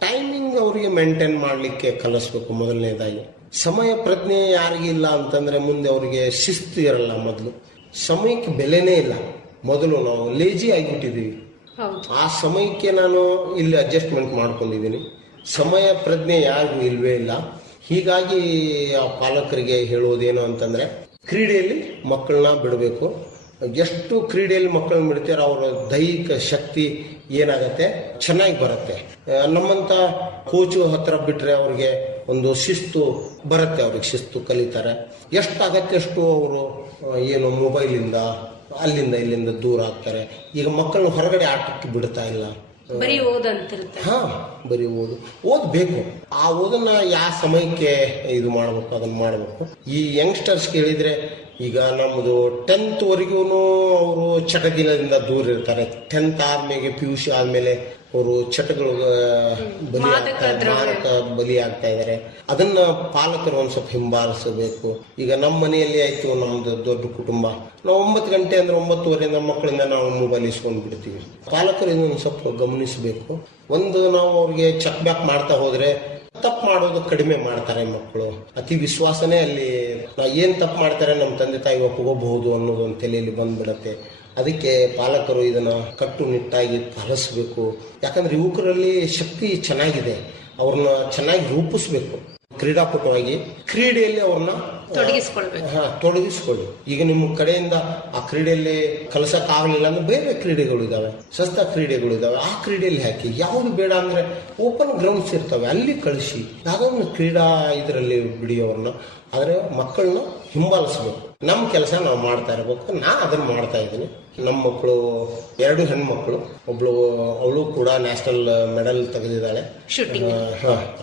ಟೈಮಿಂಗ್ ಅವರಿಗೆ ಮೇಂಟೈನ್ ಮಾಡ್ಲಿಕ್ಕೆ ಕಲಿಸ್ಬೇಕು. ಮೊದಲನೇದಾಗಿ ಸಮಯ ಪ್ರಜ್ಞೆ ಯಾರಿಗಿಲ್ಲ ಅಂತಂದ್ರೆ ಮುಂದೆ ಅವರಿಗೆ ಶಿಸ್ತು ಇರಲ್ಲ. ಮೊದಲು ಸಮಯಕ್ಕೆ ಬೆಲೆನೇ ಇಲ್ಲ. ಮೊದಲು ನಾವು ಲೇಜಿ ಆಗಿಬಿಟ್ಟಿದೀವಿ. ಆ ಸಮಯಕ್ಕೆ ನಾನು ಇಲ್ಲಿ ಅಡ್ಜಸ್ಟ್ಮೆಂಟ್ ಮಾಡ್ಕೊಂಡಿದ್ದೀನಿ. ಸಮಯ ಪ್ರಜ್ಞೆ ಯಾರಿಗೂ ಇಲ್ವೇ ಇಲ್ಲ. ಹೀಗಾಗಿ ಆ ಪಾಲಕರಿಗೆ ಹೇಳೋದೇನು ಅಂತಂದ್ರೆ ಕ್ರೀಡೆಯಲ್ಲಿ ಮಕ್ಕಳನ್ನ ಬಿಡಬೇಕು. ಎಷ್ಟು ಕ್ರೀಡೆಯಲ್ಲಿ ಮಕ್ಕಳನ್ನ ಬಿಡ್ತಾರೋ ಅವರ ದೈಹಿಕ ಶಕ್ತಿ ಏನಾಗತ್ತೆ ಚೆನ್ನಾಗಿ ಬರುತ್ತೆ. ನಮ್ಮಂತ ಕೋಚು ಹತ್ರ ಬಿಟ್ರೆ ಅವ್ರಿಗೆ ಒಂದು ಶಿಸ್ತು ಬರುತ್ತೆ, ಅವ್ರಿಗೆ ಶಿಸ್ತು ಕಲಿತಾರೆ. ಎಷ್ಟಾಗತ್ತೆ ಅಷ್ಟು ಅವರು ಏನು ಮೊಬೈಲಿಂದ ಅಲ್ಲಿಂದ ಇಲ್ಲಿಂದ ದೂರ ಆಗ್ತಾರೆ. ಈಗ ಮಕ್ಕಳನ್ನ ಹೊರಗಡೆ ಆಟಕ್ಕೆ ಬಿಡ್ತಾ ಇಲ್ಲ. ಬರೀ ಓದಂತಿರುತ್ತೆ. ಬರೀ ಓದ್ಬೇಕು. ಆ ಓದನ್ನ ಯಾವ ಸಮಯಕ್ಕೆ ಇದು ಮಾಡ್ಬೇಕು ಅದನ್ನ ಮಾಡ್ಬೇಕು. ಈ ಯಂಗ್ಸ್ಟರ್ಸ್ ಕೇಳಿದ್ರೆ ಈಗ ನಮ್ಮದು 10th ವರೆಗೂ ಅವರು ಚಟದಿಂದ ದೂರ ಇರ್ತಾರೆ. 10th ಆದ್ಮೇಲೆ PUC ಆದ್ಮೇಲೆ ಅವರು ಚಟಗಳು ಬಲಿ ಆಗ್ತಾ ಇದಾರೆ. ಅದನ್ನ ಪಾಲಕರು ಒಂದ್ ಸ್ವಲ್ಪ ಹಿಂಬಾಲಿಸಬೇಕು. ಈಗ ನಮ್ಮ ಮನೆಯಲ್ಲಿ ಆಯ್ತು, ನಮ್ದು ದೊಡ್ಡ ಕುಟುಂಬ, ನಾವು 9 ಗಂಟೆ ಅಂದ್ರೆ 9:30 ಮಕ್ಕಳಿಂದ ನಾವು ಮೊಬೈಲ್ ಇಸ್ಕೊಂಡ್ ಬಿಡ್ತೀವಿ. ಪಾಲಕರು ಇದನ್ನು ಸ್ವಲ್ಪ ಗಮನಿಸಬೇಕು. ಒಂದು ನಾವು ಅವ್ರಿಗೆ ಚೆಕ್ ಬ್ಯಾಕ್ ಮಾಡ್ತಾ ಹೋದ್ರೆ ತಪ್ಪು ಮಾಡೋದು ಕಡಿಮೆ ಮಾಡ್ತಾರೆ ಮಕ್ಕಳು. ಅತಿ ವಿಶ್ವಾಸನೇ ಅಲ್ಲಿ ಏನ್ ತಪ್ಪು ಮಾಡ್ತಾರೆ ನಮ್ಮ ತಂದೆ ತಾಯಿ ಒಪ್ಕೋಬಹುದು ಅನ್ನೋದು ಒಂದು ತಲೆಯಲ್ಲಿ ಬಂದ್ಬಿಡತ್ತೆ. ಅದಕ್ಕೆ ಪಾಲಕರು ಇದನ್ನ ಕಟ್ಟುನಿಟ್ಟಾಗಿ ಪಾಲಿಸಬೇಕು. ಯಾಕಂದ್ರೆ ಯುವಕರಲ್ಲಿ ಶಕ್ತಿ ಚೆನ್ನಾಗಿದೆ, ಅವ್ರನ್ನ ಚೆನ್ನಾಗಿ ರೂಪಿಸ್ಬೇಕು. ಕ್ರೀಡಾಪಟುವಾಗಿ ಕ್ರೀಡೆಯಲ್ಲಿ ಅವ್ರನ್ನ ತೊಡಗಿಸ್ಕೊಳ್ಳಿ. ಈಗ ನಿಮ್ಮ ಕಡೆಯಿಂದ ಆ ಕ್ರೀಡೆಯಲ್ಲಿ ಕಲಿಸಕ್ ಆಗ್ಲಿಲ್ಲ ಅಂದ್ರೆ ಬೇರೆ ಕ್ರೀಡೆಗಳು ಇದಾವೆ, ಸಸ್ತ ಕ್ರೀಡೆಗಳು ಇದಾವೆ. ಆ ಕ್ರೀಡೆಯಲ್ಲಿ ಹಾಕಿ. ಯಾವ್ದು ಬೇಡ ಅಂದ್ರೆ ಓಪನ್ ಗ್ರೌಂಡ್ಸ್ ಇರ್ತವೆ, ಅಲ್ಲಿ ಕಳಿಸಿ. ಯಾವ್ದೊಂದು ಕ್ರೀಡಾ ಇದರಲ್ಲಿ ಬಿಡಿ ಅವ್ರನ್ನ. ಆದ್ರೆ ಮಕ್ಕಳನ್ನ ಹಿಂಬಾಲಿಸ್ಬೇಕು. ನಮ್ಮ ಕೆಲಸ ನಾವು ಮಾಡ್ತಾ ಇರ್ಬೇಕು. ನಾ ಅದನ್ನ ಮಾಡ್ತಾ ಇದ್ದೀನಿ. ನಮ್ಮ ಮಕ್ಕಳು 2 ಹೆಣ್ಮಕ್ಳು, ಅವಳು ಕೂಡ ನ್ಯಾಷನಲ್ ಮೆಡಲ್ ತೆಗೆದಿದ್ದಾಳೆ.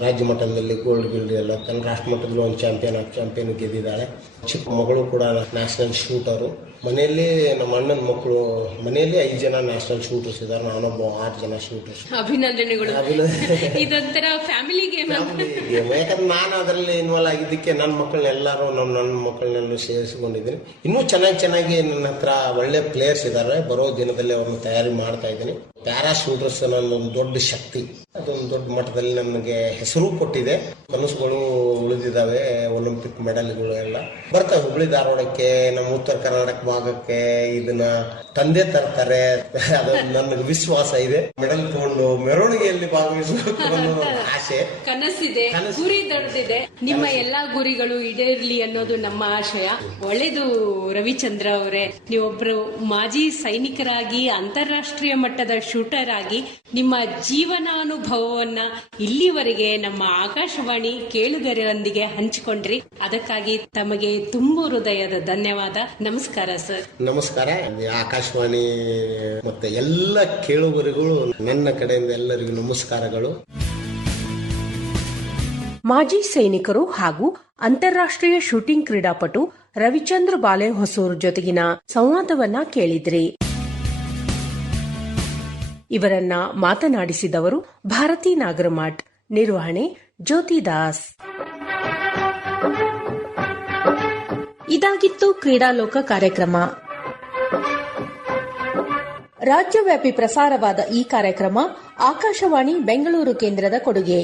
ರಾಜ್ಯ ಮಟ್ಟದಲ್ಲಿ ಗೋಲ್ಡ್ ಗಿಲ್ಡ್ ಎಲ್ಲ ತನ್ನ ರಾಷ್ಟ್ರ ಮಟ್ಟದಲ್ಲಿ ಒಂದು ಚಾಂಪಿಯನ್ ಗೆದ್ದಿದ್ದಾಳೆ. ಚಿಕ್ಕ ಮಗಳು ಕೂಡ ನ್ಯಾಷನಲ್ ಶೂಟರು. ಮನೆಯಲ್ಲಿ ನಮ್ಮ ಅಣ್ಣನ ಮಕ್ಕಳು ಮನೆಯಲ್ಲಿ 5 ಜನ ನ್ಯಾಷನಲ್ ಶೂಟರ್ಸ್ ಇದ್ದಾರೆ. ನಾನೊಬ್ಬ 6 ಜನ ಶೂಟರ್ಸ್. ಅಭಿನಂದನೆಗಳು. ಇದೊಂಥರ ಫ್ಯಾಮಿಲಿ ಗೇಮ್. ಯಾಕಂದ್ರೆ ನಾನು ಅದರಲ್ಲಿ ಇನ್ವಾಲ್ವ್ ಆಗಿದ್ದಕ್ಕೆ ನನ್ನ ಮಕ್ಕಳನ್ನೆಲ್ಲರೂ ನನ್ನ ಮಕ್ಕಳನ್ನೆಲ್ಲ ಸೇರಿಸಿಕೊಂಡಿದ್ದೀನಿ. ಇನ್ನೂ ಚೆನ್ನಾಗಿ ನನ್ನ ಹತ್ರ ಒಳ್ಳೆ ಪ್ಲೇಯರ್ಸ್ ಇದ್ದಾರೆ. ಬರೋ ದಿನದಲ್ಲಿ ಅವ್ರನ್ನ ತಯಾರಿ ಮಾಡ್ತಾ ಇದ್ದೀನಿ. ಪ್ಯಾರಾ ಶೂಟರ್ಸ್ ನನ್ನೊಂದು ದೊಡ್ಡ ಶಕ್ತಿ. ಅದೊಂದು ದೊಡ್ಡ ಮಟ್ಟದಲ್ಲಿ ನನಗೆ ಹೆಸರು ಕೊಟ್ಟಿದೆ. ಕನಸುಗಳು ಉಳಿದಿದ್ದಾವೆ. ಒಲಿಂಪಿಕ್ ಮೆಡಲ್ಗಳು ಎಲ್ಲ ಬರ್ತವೆ. ಹುಬ್ಳಿ ಧಾರವಾಡಕ್ಕೆ, ನಮ್ಮ ಉತ್ತರ ಕರ್ನಾಟಕ ಭಾಗಕ್ಕೆ ಇದನ್ನ ತಂದೆ ತರ್ತಾರೆ. ಅದು ನನಗೆ ವಿಶ್ವಾಸ ಇದೆ. ಮೆಡಲ್ ತಗೊಂಡು ಮೆರವಣಿಗೆಯಲ್ಲಿ ಭಾಗವಹಿಸಬೇಕು ಅನ್ನೋ ಆಸೆ, ಕನಸಿದೆ, ಗುರಿ ದೊಡ್ಡದಿದೆ. ನಿಮ್ಮ ಎಲ್ಲಾ ಗುರಿಗಳು ಈಡೇರ್ಲಿ ಅನ್ನೋದು ನಮ್ಮ ಆಶಯ. ಒಳ್ಳೆದು ರವಿಚಂದ್ರ ಅವರೇ, ನೀವೊಬ್ರು ಮಾಜಿ ಸೈನಿಕರಾಗಿ ಅಂತಾರಾಷ್ಟ್ರೀಯ ಮಟ್ಟದ ಶೂಟರ್ ಆಗಿ ನಿಮ್ಮ ಜೀವನಾನುಭವವನ್ನ ಇಲ್ಲಿವರೆಗೆ ನಮ್ಮ ಆಕಾಶವಾಣಿ ಕೇಳುಗರೊಂದಿಗೆ ಹಂಚಿಕೊಂಡ್ರಿ. ಅದಕ್ಕಾಗಿ ತಮಗೆ ತುಂಬು ಹೃದಯದ ಧನ್ಯವಾದ. ನಮಸ್ಕಾರ ಸರ್. ನಮಸ್ಕಾರ. ಆಕಾಶವಾಣಿ ಮತ್ತೆ ಎಲ್ಲ ಕೇಳುಗರಿಗಳು ನನ್ನ ಕಡೆಯಿಂದ ಎಲ್ಲರಿಗೂ ನಮಸ್ಕಾರಗಳು. ಮಾಜಿ ಸೈನಿಕರು ಹಾಗೂ ಅಂತಾರಾಷ್ಟ್ರೀಯ ಶೂಟಿಂಗ್ ಕ್ರೀಡಾಪಟು ರವಿಚಂದ್ರ ಬಾಲೆಹೊಸೂರ್ ಜೊತೆಗಿನ ಸಂವಾದವನ್ನ ಕೇಳಿದ್ರಿ. ಇವರನ್ನ ಮಾತನಾಡಿಸಿದವರು ಭಾರತಿ ನಾಗರಮಠ್. ನಿರ್ವಹಣೆ ಜ್ಯೋತಿ ದಾಸ್. ಇದಾಗಿತ್ತು ಕ್ರೀಡಾಲೋಕ ಕಾರ್ಯಕ್ರಮ. ರಾಜ್ಯವ್ಯಾಪಿ ಪ್ರಸಾರವಾದ ಈ ಕಾರ್ಯಕ್ರಮ ಆಕಾಶವಾಣಿ ಬೆಂಗಳೂರು ಕೇಂದ್ರದ ಕೊಡುಗೆ.